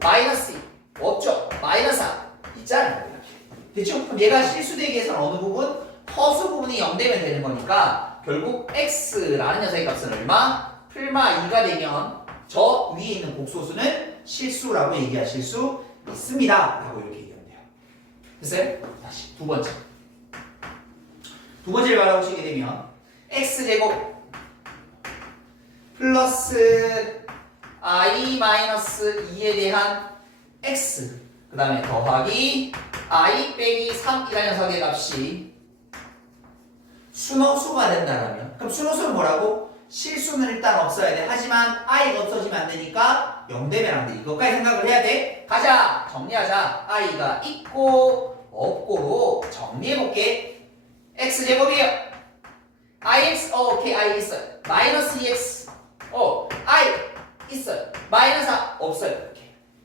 마이너스 2 없죠? 마이너스 4 있잖아요. 이렇게. 됐죠? 그럼 얘가 실수되기 위해서는 어느 부분? 허수 부분이 0되면 되는 거니까 결국 x라는 녀석의 값은 얼마? 풀마 2가 되면 저 위에 있는 복소수는 실수라고 얘기하실 수 있습니다. 라고 이렇게 얘기하면 돼요. 됐어요? 다시 두 번째를 바라보시게 되면 x제곱 플러스 i 마이너스 2에 대한 x 그 다음에 더하기 i 빼기 3이라는 녀석의 값이 순호수가 된다라면 그럼 순호수는 뭐라고? 실수는 일단 없어야 돼. 하지만 i가 없어지면 안 되니까 0 되면 안 돼. 이것까지 생각을 해야 돼. 가자. 정리하자. i가 있고 없고로 정리해볼게. x제곱이에요. ix 오케이 i 있어요. 마이너스 2x i 있어요. 마이너스 4 없어요. 이렇게.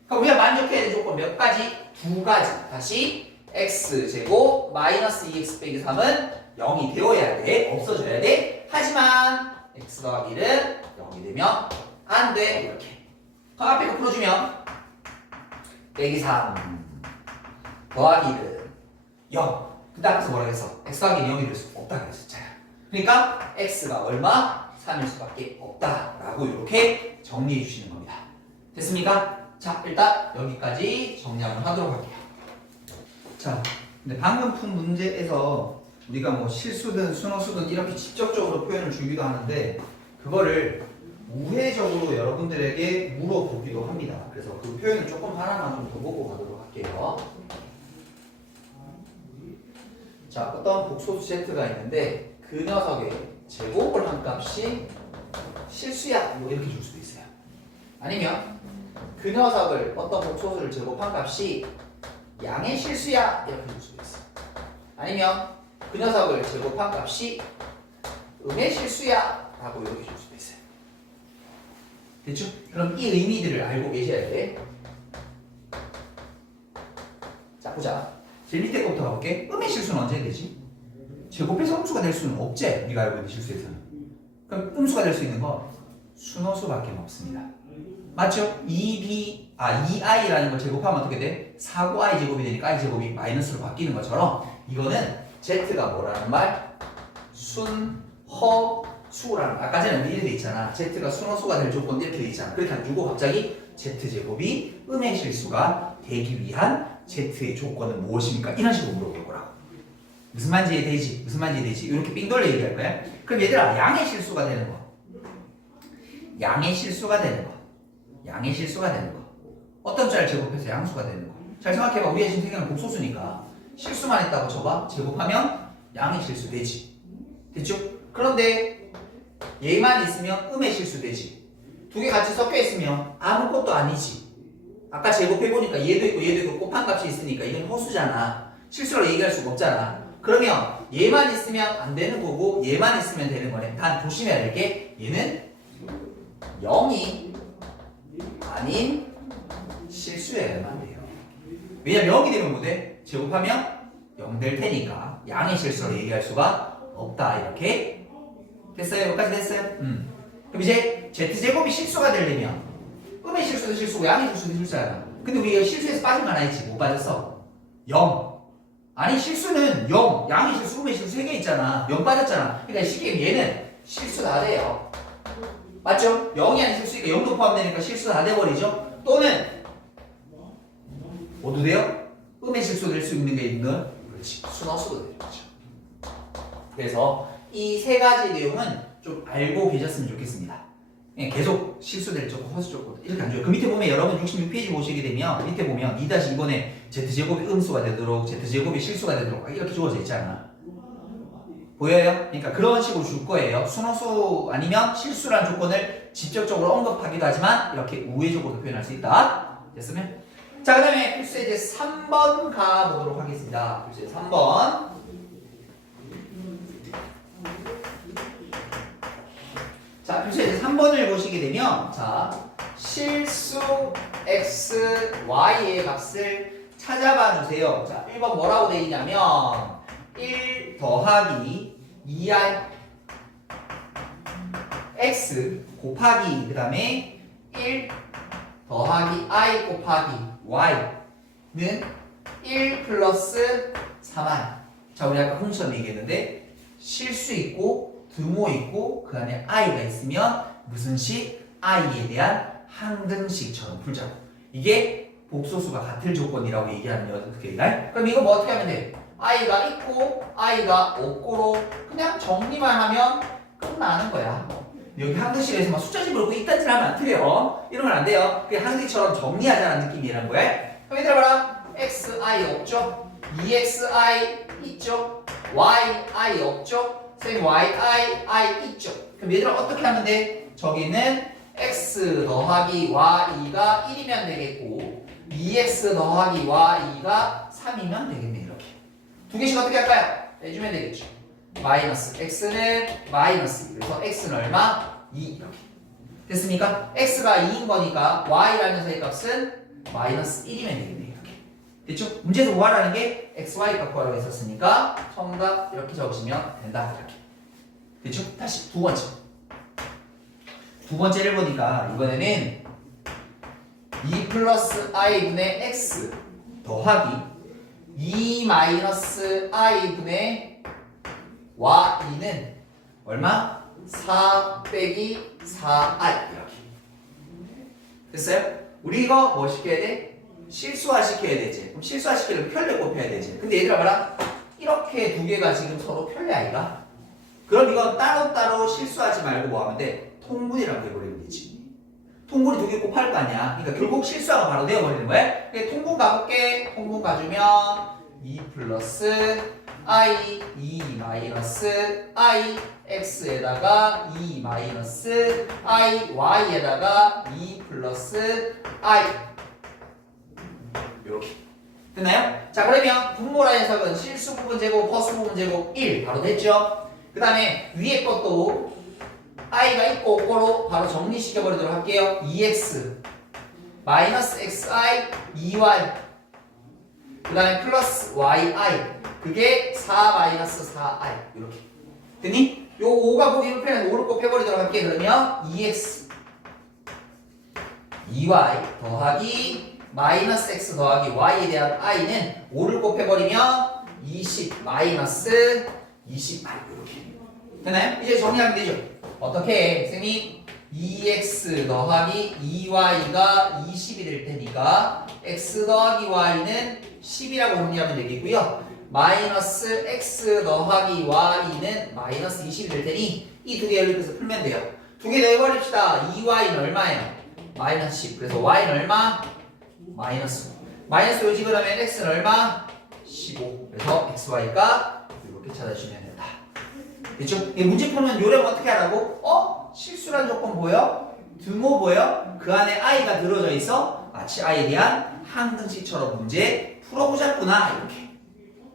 그럼 우리가 만족해야 되는 조건 몇 가지? 두 가지. 다시 x제곱 마이너스 2x 빼기 3은 0이 되어야 돼. 없어져야 돼. 하지만 x 더하기 1은 0이 되면 안 돼. 이렇게. 그럼 앞에 거 풀어주면 빼기 3 더하기 1은 0. 그 다음에서 뭐라 그랬어? x 더하기 0이 될 수 없다 그랬었잖아. 그러니까 x가 얼마? 3일 수밖에 없다라고 이렇게 정리해 주시는 겁니다. 됐습니까? 자, 일단 여기까지 정리 한번 하도록 할게요. 자, 근데 방금 푼 문제에서 우리가 뭐 실수든 순호수든 이렇게 직접적으로 표현을 주기도 하는데 그거를 우회적으로 여러분들에게 물어보기도 합니다. 그래서 그 표현을 조금 하나만 좀 더 보고 가도록 할게요. 자, 어떤 복소수 z가 있는데 그 녀석의 제곱을 한 값이 실수야 뭐 이렇게 줄 수도 있어요. 아니면 그 녀석을 어떤 복소수를 제곱한 값이 양의 실수야 이렇게 줄 수도 있어요. 아니면 그 녀석을 제곱한 값이 음의 실수야 라고 이렇게 줄 수도 있어요. 됐죠? 그럼 이 의미들을 알고 계셔야 돼. 자, 보자. 제일 밑에 거부터 가볼게. 음의 실수는 언제 되지? 제곱해서 음수가 될 수는 없지. 우리가 알고 있는 실수에서는. 그럼 음수가 될 수 있는 건 순호수밖에 없습니다. 맞죠? 2i라는 걸 제곱하면 어떻게 돼? 4,9i 제곱이 되니까 i 제곱이 마이너스로 바뀌는 것처럼 이거는 z가 뭐라는 말? 순허수라는 말. 아까 전에 우리 이렇게 돼 있잖아. z가 순허수가 될 조건 이렇게 돼 있잖아. 그렇게 안 주고 갑자기 z제곱이 음의 실수가 되기 위한 z의 조건은 무엇입니까? 이런 식으로 물어볼 거라고. 무슨 말인지 이해되지? 무슨 말인지 이해되지? 이렇게 삥 돌려 얘기할 거야. 그럼 얘들아, 양의 실수가 되는 거. 양의 실수가 되는 거. 양의 실수가 되는 거. 어떤 짤 제곱해서 양수가 되는 거. 잘 생각해봐. 우리의 지금 생각은 복소수니까 실수만 했다고 쳐봐. 제곱하면 양의 실수 되지. 됐죠? 그런데 얘만 있으면 음의 실수 되지. 두 개 같이 섞여 있으면 아무것도 아니지. 아까 제곱해보니까 얘도 있고 얘도 있고 곱한 값이 있으니까 이건 허수잖아. 실수로 얘기할 수가 없잖아. 그러면 얘만 있으면 안 되는 거고 얘만 있으면 되는 거네. 단 조심해야 될 게 얘는 0이 아닌 실수여야만 돼요. 왜냐면 0이 되면 뭐 돼? 제곱하면 0 될 테니까 양의 실수로 얘기할 수가 없다. 이렇게 됐어요? 여기까지 됐어요? 그럼 이제 z제곱이 실수가 되려면 음의 실수도 실수고 양의 실수도 실수야. 근데 우리가 실수에서 빠진 거 하나 있지. 못 빠졌어? 0. 아니 실수는 0, 양의 실수, 음의 실수 3개 있잖아. 0 빠졌잖아. 그러니까 쉽게 얘는 실수 다 돼요. 맞죠? 0이 아닌 실수니까 0도 포함되니까 실수 다 돼버리죠? 또는 모두 돼요? 음의 실수 될 수 있는 게 있는 그렇지. 순허수도 되는 거죠. 그래서 이 세 가지 내용은 좀 알고 계셨으면 좋겠습니다. 계속 실수될 조건, 허수 조건 이렇게 안 줘요. 그 밑에 보면 여러분 66페이지 보시게 되면 밑에 보면 2-2번에 z제곱이 음수가 되도록 z제곱이 실수가 되도록 이렇게 주어져 있잖아. 보여요? 그러니까 그런 식으로 줄 거예요. 순허수 아니면 실수란 조건을 직접적으로 언급하기도 하지만 이렇게 우회적으로 표현할 수 있다. 됐으면? 자, 그 다음에 필수 이제 3번 가보도록 하겠습니다. 필수 3번. 자, 필수 이제 3번을 보시게 되면 자, 실수 x, y의 값을 찾아봐 주세요. 자, 1번 뭐라고 되어 있냐면 1 더하기 2i x 곱하기 그 다음에 1 더하기 i 곱하기 y는 1 플러스 3i. 자, 우리 아까 홍수점 얘기했는데 실수 있고 등호 있고 그 안에 i가 있으면 무슨 식? i에 대한 항등식처럼 풀자고. 이게 복소수가 같을 조건이라고 얘기하는 어떻게 되나요? 그럼 이거 뭐 어떻게 하면 돼? i가 있고 i가 없고로 그냥 정리만 하면 끝나는 거야. 여기 항등식에서 막 숫자 집어넣고 이딴 짓 하면 안 돼요. 이러면 안 돼요. 그게 항등식처럼 정리하자는 느낌이란 거야. 그럼 얘들아 봐라. xi 없죠? 2xi 있죠? yi 없죠? 선생님 yi 있죠? 그럼 얘들아 어떻게 하면 돼? 저기는 x 더하기 y가 1이면 되겠고 2x 더하기 y가 3이면 되겠네. 이렇게 두 개씩 어떻게 할까요? 빼주면 되겠죠. 마이너스 x는 마이너스, 그래서 x는 얼마? 2 이렇게 됐습니까? x가 2인 거니까 y라는 녀석의 값은 마이너스 1이면 되겠네. 이렇게 됐죠? 문제에서 뭐하라는 게 xy 값 구하라고 했었으니까 정답 이렇게 적으시면 된다. 이렇게 됐죠? 다시 두 번째를 보니까 이번에는 2 플러스 i분의 x 더하기 2 마이너스 i분의 y는 얼마? 4 빼기 4i 이렇게 됐어요? 우리 이거 뭐 시켜야 돼? 실수화 시켜야 되지. 그럼 실수화 시키려면 편례 곱해야 되지. 근데 얘들아 봐라. 이렇게 두 개가 지금 서로 편례 아이가? 그럼 이건 따로따로 실수하지 말고 뭐 하면 돼? 통분이라고 해버리면 되지. 통분이 두 개 곱할 거 아니야. 그러니까 결국 실수하고 바로 되어버리는 거야. 통분 가볼게. 통분 가주면 2 플러스 i 2 마이너스 i x에다가 2 마이너스 i y에다가 2 플러스 i 이렇게 됐나요? 자, 그러면 분모라 해석은 실수 부분 제곱, 허수 부분 제곱 1 바로 됐죠? 그 다음에 위에 것도 i가 있고 없고로 바로 정리시켜 버리도록 할게요. 2x 마이너스 xi 2y 그 다음에 플러스 yi 그게 4 마이너스 4i 이렇게 됐니? 요 5가 보기 불편해서 5를 곱해버리도록 할게. 그러면 2x 2y 더하기 마이너스 x 더하기 y에 대한 i는 5를 곱해버리면 20 마이너스 20i 이렇게 됐나요? 이제 정리하면 되죠. 어떻게 해? 선생님 2x 더하기 2y가 20이 될 테니까 x 더하기 y는 10이라고 정리하면 되겠고요. 마이너스 x 더하기 y는 마이너스 20이 될 테니 이 두 개 연립해서 풀면 돼요. 두 개 내버립시다. 2y는 얼마예요? 마이너스 10. 그래서 y는 얼마? 마이너스 5. 마이너스 요직을 하면 x는 얼마? 15. 그래서 xy가 이렇게 찾아주시면 된다. 됐죠? 문제 풀면 요령 어떻게 하라고? 실수란 조건 보여? 등호 보여? 그 안에 i가 들어져 있어? 마치 i에 대한 항등식처럼 문제 풀어보자꾸나 이렇게.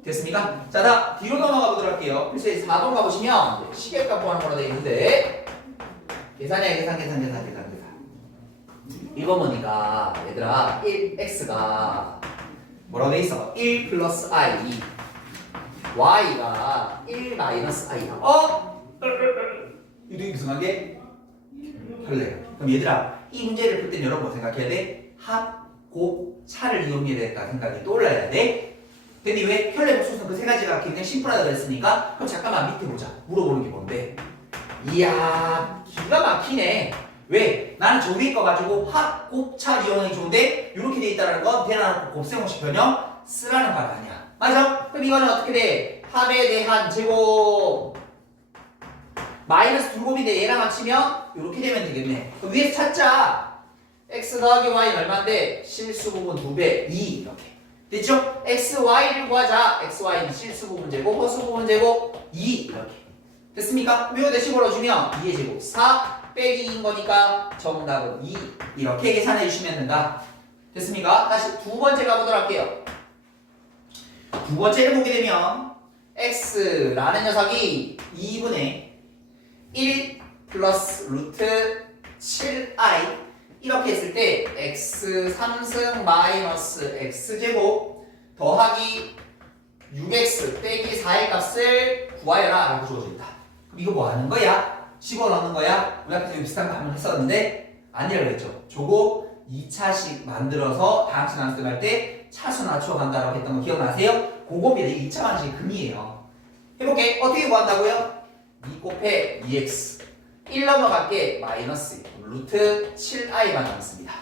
됐습니까? 자, 다 뒤로 넘어가 보도록 할게요. 그래서 4번 가보시면 시계 값 구하는 거로 되어 있는데 계산해 계산. 1번 보니까 얘들아 1x가 뭐라고 돼 있어? 1 플러스 i y가 1 마이너스 i야. 이거 무슨 관계? 할래요. 그럼 얘들아 이 문제를 풀 때는 여러분 뭐 생각해야 돼? 합, 곱, 차를 이용해야 될까 생각이 떠올라야 돼. 근데 왜 혈내 복소수는 그 세 가지가 굉장히 심플하다고 했으니까 그럼 잠깐만 밑에 보자. 물어보는 게 뭔데? 이야 기가 막히네. 왜? 나는 저 위에 거 가지고 합, 곱, 차 이용하기 좋은데 이렇게 돼 있다는 건 대놔놓고 곱셈공식 변형 쓰라는 말 아니야. 맞아? 그럼 이거는 어떻게 돼? 합에 대한 제곱 마이너스 두 곱인데 얘랑 합치면 이렇게 되면 되겠네. 그럼 위에서 찾자. x 더하기 y는 얼마인데? 실수 부분 2배 2 이렇게. 됐죠? x, y를 구하자. x, y는 실수 부분 제곱, 허수 부분 제곱 2 이렇게. 됐습니까? 이거 대신 걸어주면 2의 제곱 4 빼기 2인 거니까 정답은 2 이렇게 계산해 주시면 된다. 됐습니까? 다시 두 번째 가보도록 할게요. 두 번째를 보게 되면 x라는 녀석이 2분의 1 플러스 루트 7i 이렇게 했을 때 x 3승 마이너스 x제곱 더하기 6x 빼기 4의 값을 구하여라 라고 주어져 있다. 그럼 이거 뭐 하는 거야? 집어넣는 거야? 우리 앞에서 비슷한 거 한번 했었는데 아니라고 했죠. 저거 2차식 만들어서 다항식 나눗셈 할 때 차수 낮춰 간다라고 했던 거 기억나세요? 그겁니다. 이게 2차 방식의 금이에요. 해볼게. 어떻게 구한다고요? 2 곱해 2x 1 넘어갈게 마이너스 루트 7i만 남습니다.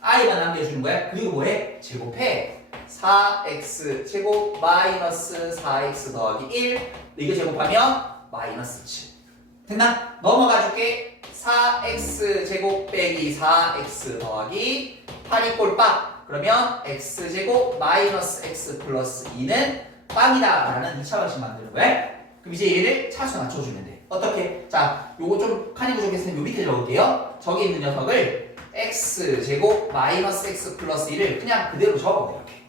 i만 남겨주는 거야. 그리고 뭐해? 제곱해 4x 제곱 마이너스 4x 더하기 1 이거 제곱하면 마이너스 7 됐나? 넘어가줄게. 4x 제곱 빼기 4x 더하기 8이 꼴빵. 그러면 x제곱 마이너스 x 플러스 2는 빵이다 라는 2차 방식 만드는 거야. 그럼 이제 얘를 차수 맞춰주면 돼. 어떻게? 자, 요거 좀 칸이 부족했으면 요 밑에 적을게요. 저기 있는 녀석을 x제곱 마이너스 x 플러스 2를 그냥 그대로 적어 이렇게.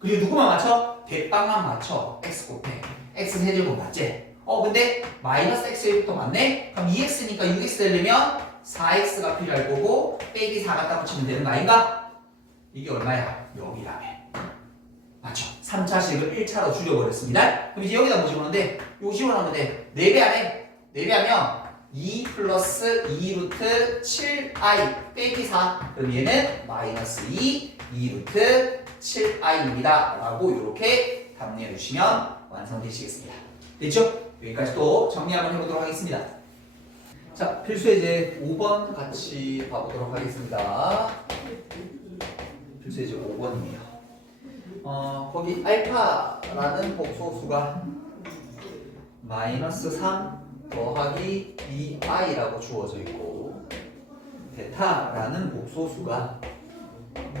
그리고 누구만 맞춰? 대빵만 맞춰. x 곱해 x 세제곱 맞지? 근데 마이너스 x부터 맞네? 그럼 2x니까 6x 되려면 4x가 필요할 거고 빼기 4 갖다 붙이면 되는 거 아닌가? 이게 얼마야? 0이라며. 맞죠? 3차식을 1차로 줄여버렸습니다. 그럼 이제 여기다 뭐 집어넣는데? 요거 집어넣으면 돼. 4배 안에 4배하면 2 플러스 2 루트 7i 빼기 4 그럼 얘는 마이너스 2 루트 7i입니다 라고 이렇게 답례해 주시면 완성되시겠습니다. 됐죠? 여기까지 또 정리 한번 해보도록 하겠습니다. 자, 필수예제 5번 같이 봐보도록 하겠습니다. 필수예제 5번이에요. 거기 알파라는 복소수가 마이너스 3 더하기 2i라고 주어져 있고 베타라는 복소수가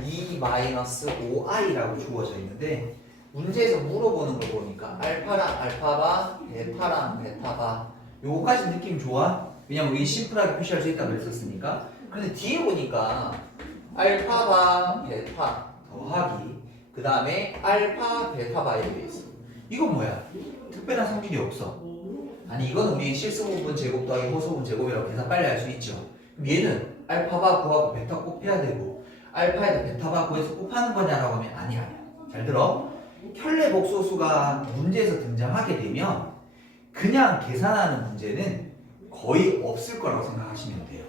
2 마이너스 5i라고 주어져 있는데 문제에서 물어보는 거 보니까 알파랑 알파바, 베타랑 베타바 요거까지 느낌 좋아? 왜냐면 우리 심플하게 표시할 수 있다고 했었으니까. 그런데 뒤에 보니까 알파바, 베타 더하기 그 다음에 알파, 베타바 이렇게 있어. 이건 뭐야? 특별한 성질이 없어. 아니 이건 우리 실수부분 제곱 더하기 호수부분 제곱이라고 계산 빨리 할 수 있죠. 그럼 얘는 알파바 구하고 베타 곱해야 되고 알파에다 베타바 구해서 곱하는 거냐라고 하면 아니야. 잘 들어. 혈내 복소수가 문제에서 등장하게 되면 그냥 계산하는 문제는 거의 없을 거라고 생각하시면 돼요.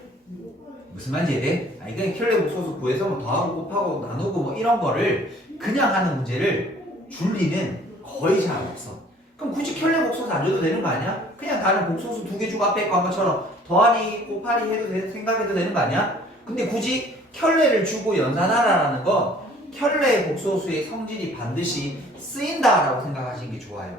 무슨 말인지 이해돼? 아니 그냥 혈내 복소수 구해서 뭐 더하고 곱하고 나누고 뭐 이런 거를 그냥 하는 문제를 줄리는 거의 잘 없어. 그럼 굳이 켤레 복소수 안 줘도 되는 거 아니야? 그냥 다른 복소수 두 개 주고 앞에 거 한 것처럼 더하기 곱하기 해도 생각해도 되는 거 아니야? 근데 굳이 켤레를 주고 연산하라는 건 켤레 복소수의 성질이 반드시 쓰인다라고 생각하시는 게 좋아요.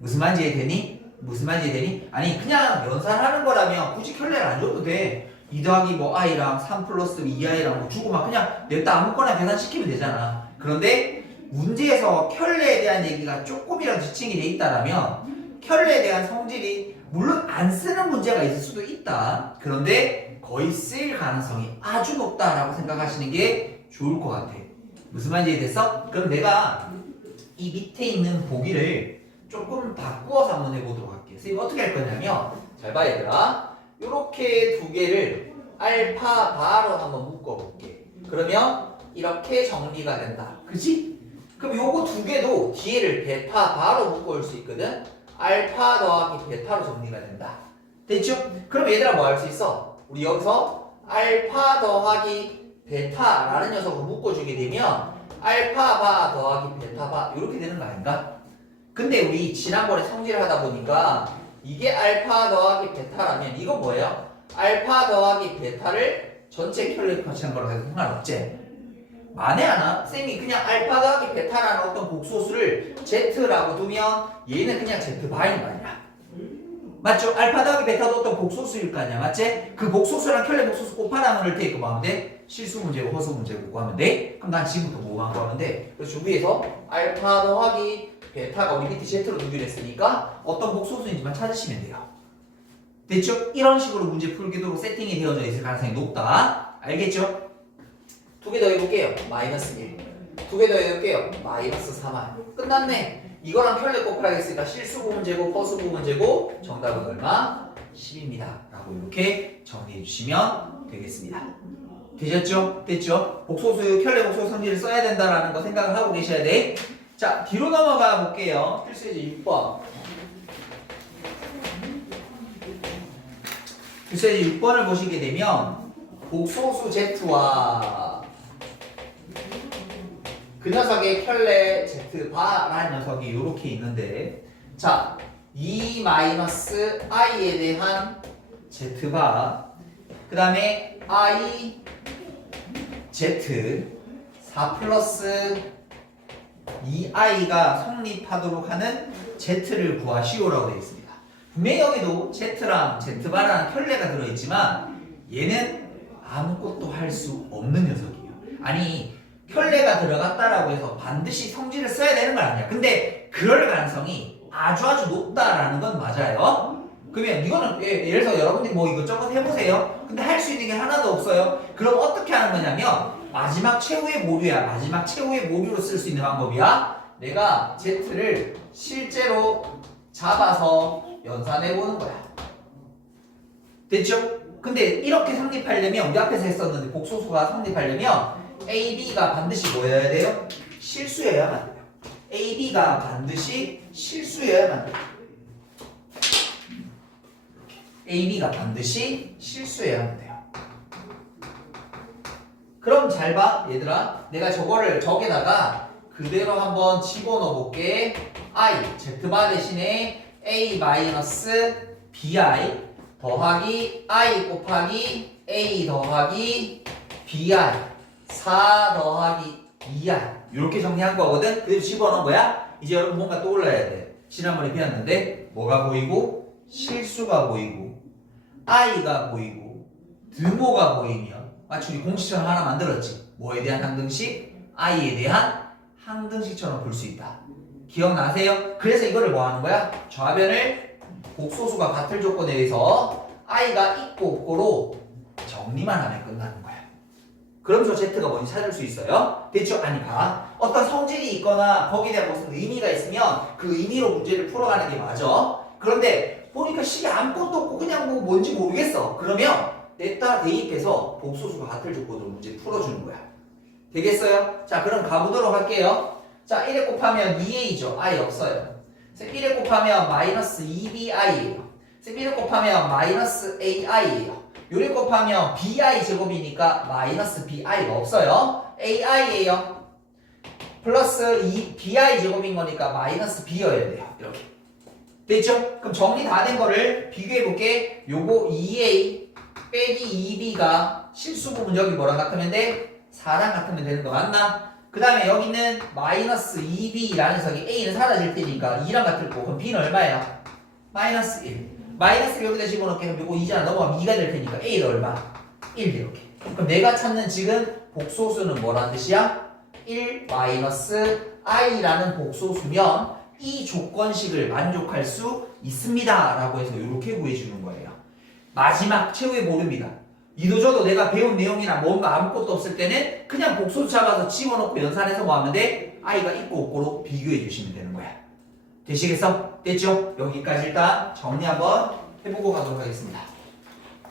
무슨 말인지 이해되니? 무슨 말인지 이해되니? 아니 그냥 연산하는 거라면 굳이 켤레를 안 줘도 돼. 2 더하기 뭐 i랑 3 플러스 2i랑 뭐 주고 막 그냥 냅다 아무거나 계산시키면 되잖아. 그런데 문제에서 켤레에 대한 얘기가 조금이라도 지칭이 돼 있다라면 켤레에 대한 성질이 물론 안 쓰는 문제가 있을 수도 있다. 그런데 거의 쓰일 가능성이 아주 높다라고 생각하시는 게 좋을 것 같아. 무슨 말인지 이해됐어? 그럼 내가 이 밑에 있는 보기를 조금 바꾸어서 한번 해보도록 할게요. 선생님 어떻게 할 거냐면 잘 봐 얘들아. 요렇게 두 개를 알파 바로 한번 묶어볼게. 그러면 이렇게 정리가 된다. 그치? 그럼 요거 두 개도 뒤에를 베타 바로 묶어올 수 있거든? 알파 더하기 베타로 정리가 된다. 됐죠? 그럼 얘들아 뭐 할 수 있어? 우리 여기서 알파 더하기 베타라는 녀석을 묶어주게 되면 알파 바 더하기 베타 바 이렇게 되는 거 아닌가? 근데 우리 지난번에 성질을 하다 보니까 이게 알파 더하기 베타라면 이건 뭐예요? 알파 더하기 베타를 전체 켤레 값이란 거라고 해도 상관없지? 만에 하나 쌤이 그냥 알파 더하기 베타라는 어떤 복소수를 Z라고 두면 얘는 그냥 Z 바인 거 아니야? 맞죠? 알파 더하기 베타도 어떤 복소수일 거 아니야? 맞지? 그 복소수랑 켤레 복소수 곱하라는 걸 테이크 뭐 하면 돼? 실수 문제고 허수 문제고 뭐 하면 돼? 그럼 난 지금부터 뭐만 구하면 돼? 그래서 위에서 알파 더하기 베타가 우리 밑에 Z로 두기로 했으니까 어떤 복소수인지만 찾으시면 돼요. 됐죠? 이런 식으로 문제 풀기도 세팅이 되어져 있을 가능성이 높다. 알겠죠? 두 개 더 해볼게요. 마이너스 1. 두 개 더 해볼게요. 마이너스 3알. 끝났네. 이거랑 켤레 곱하기 했으니까 실수 부분제곱, 허수 부분제곱. 정답은 얼마? 10입니다. 라고 이렇게 정리해 주시면 되겠습니다. 되셨죠? 됐죠? 복소수, 켤레 복소수 성질을 써야 된다라는 거 생각을 하고 계셔야 돼. 자, 뒤로 넘어가 볼게요. 필수예제 6번. 필수예제 6번을 보시게 되면 복소수 Z와 그 녀석의 켤레 Z바라는 녀석이 이렇게 있는데 자, 2-i에 대한 Z바 그 다음에 I Z 4 플러스 2i가 성립하도록 하는 Z를 구하시오라고 되어 있습니다. 분명히 여기도 Z랑 Z바라는 켤레가 들어있지만 얘는 아무것도 할 수 없는 녀석이에요. 아니 켤레가 들어갔다라고 해서 반드시 성질을 써야 되는 건 아니야. 근데 그럴 가능성이 아주 높다라는 건 맞아요. 그러면 이거는 예를 들어서 여러분들이 뭐 이것저것 해보세요. 근데 할 수 있는 게 하나도 없어요. 그럼 어떻게 하는 거냐면 마지막 최후의 모류야. 마지막 최후의 모류로 쓸 수 있는 방법이야. 내가 Z를 실제로 잡아서 연산해보는 거야. 됐죠? 근데 이렇게 성립하려면 우리 앞에서 했었는데 복소수가 성립하려면 AB가 반드시 뭐여야 돼요? 실수여야만 돼요. AB가 반드시 실수여야만 돼요. AB가 반드시 실수여야만 돼요. 그럼 잘 봐, 얘들아. 내가 저거를 저기다가 그대로 한번 집어넣어 볼게. I, Z바 대신에 A-BI 더하기 I 곱하기 A 더하기 BI 4 더하기 2i 이렇게 정리한 거거든. 그대로 집어넣은 거야. 이제 여러분 뭔가 떠올라야 돼. 지난번에 배웠는데 뭐가 보이고 실수가 보이고 i가 보이고 드모가 보이면 마치 우리 공식처럼 하나 만들었지. 뭐에 대한 항등식? i에 대한 항등식처럼 볼 수 있다. 기억나세요? 그래서 이거를 뭐 하는 거야? 좌변을 복소수가 같을 조건에 의해서 i가 있고 없고로 정리만 하면 끝나는 거야. 그러면서 Z가 뭔지 찾을 수 있어요. 됐죠? 아니 봐. 어떤 성질이 있거나 거기에 대한 무슨 의미가 있으면 그 의미로 문제를 풀어가는 게 맞아. 그런데 보니까 식이 아무것도 없고 그냥 뭐 뭔지 모르겠어. 그러면 냈다 대입해서 복소수가 같을 조건으로 문제 풀어주는 거야. 되겠어요? 자 그럼 가보도록 할게요. 자 1에 곱하면 2a죠. i 없어요. 1에 곱하면 마이너스 2bi예요. 1에 곱하면 마이너스 ai예요. 요리 곱하면 bi 제곱이니까 마이너스 bi가 없어요. ai예요. 플러스 2 bi 제곱인 거니까 마이너스 b여야 돼요. 이렇게. 됐죠? 그럼 정리 다 된 거를 비교해볼게. 요거 2a 빼기 2b가 실수 부분 여기 뭐랑 같으면 돼? 4랑 같으면 되는 거 맞나? 그 다음에 여기는 마이너스 2b라는 석이 a는 사라질 테니까 2랑 같을 거고 그럼 b는 얼마야? 마이너스 1. 마이너스를 여기다 집어넣게 하면 요거 2잖아. 넘어가면 2가 될 테니까 a는 얼마? 1 이렇게. 그럼 내가 찾는 지금 복소수는 뭐라는 뜻이야? 1 마이너스 i라는 복소수면 이 조건식을 만족할 수 있습니다 라고 해서 이렇게 구해주는 거예요. 마지막 최후의 모릅니다. 이도저도 내가 배운 내용이나 뭔가 아무것도 없을 때는 그냥 복소수 잡아서 집어넣고 연산해서 뭐 하면 돼? i가 있고 없고로 비교해 주시면 되는 거야. 되시겠어? 됐죠? 여기까지 일단 정리 한번 해보고 가도록 하겠습니다.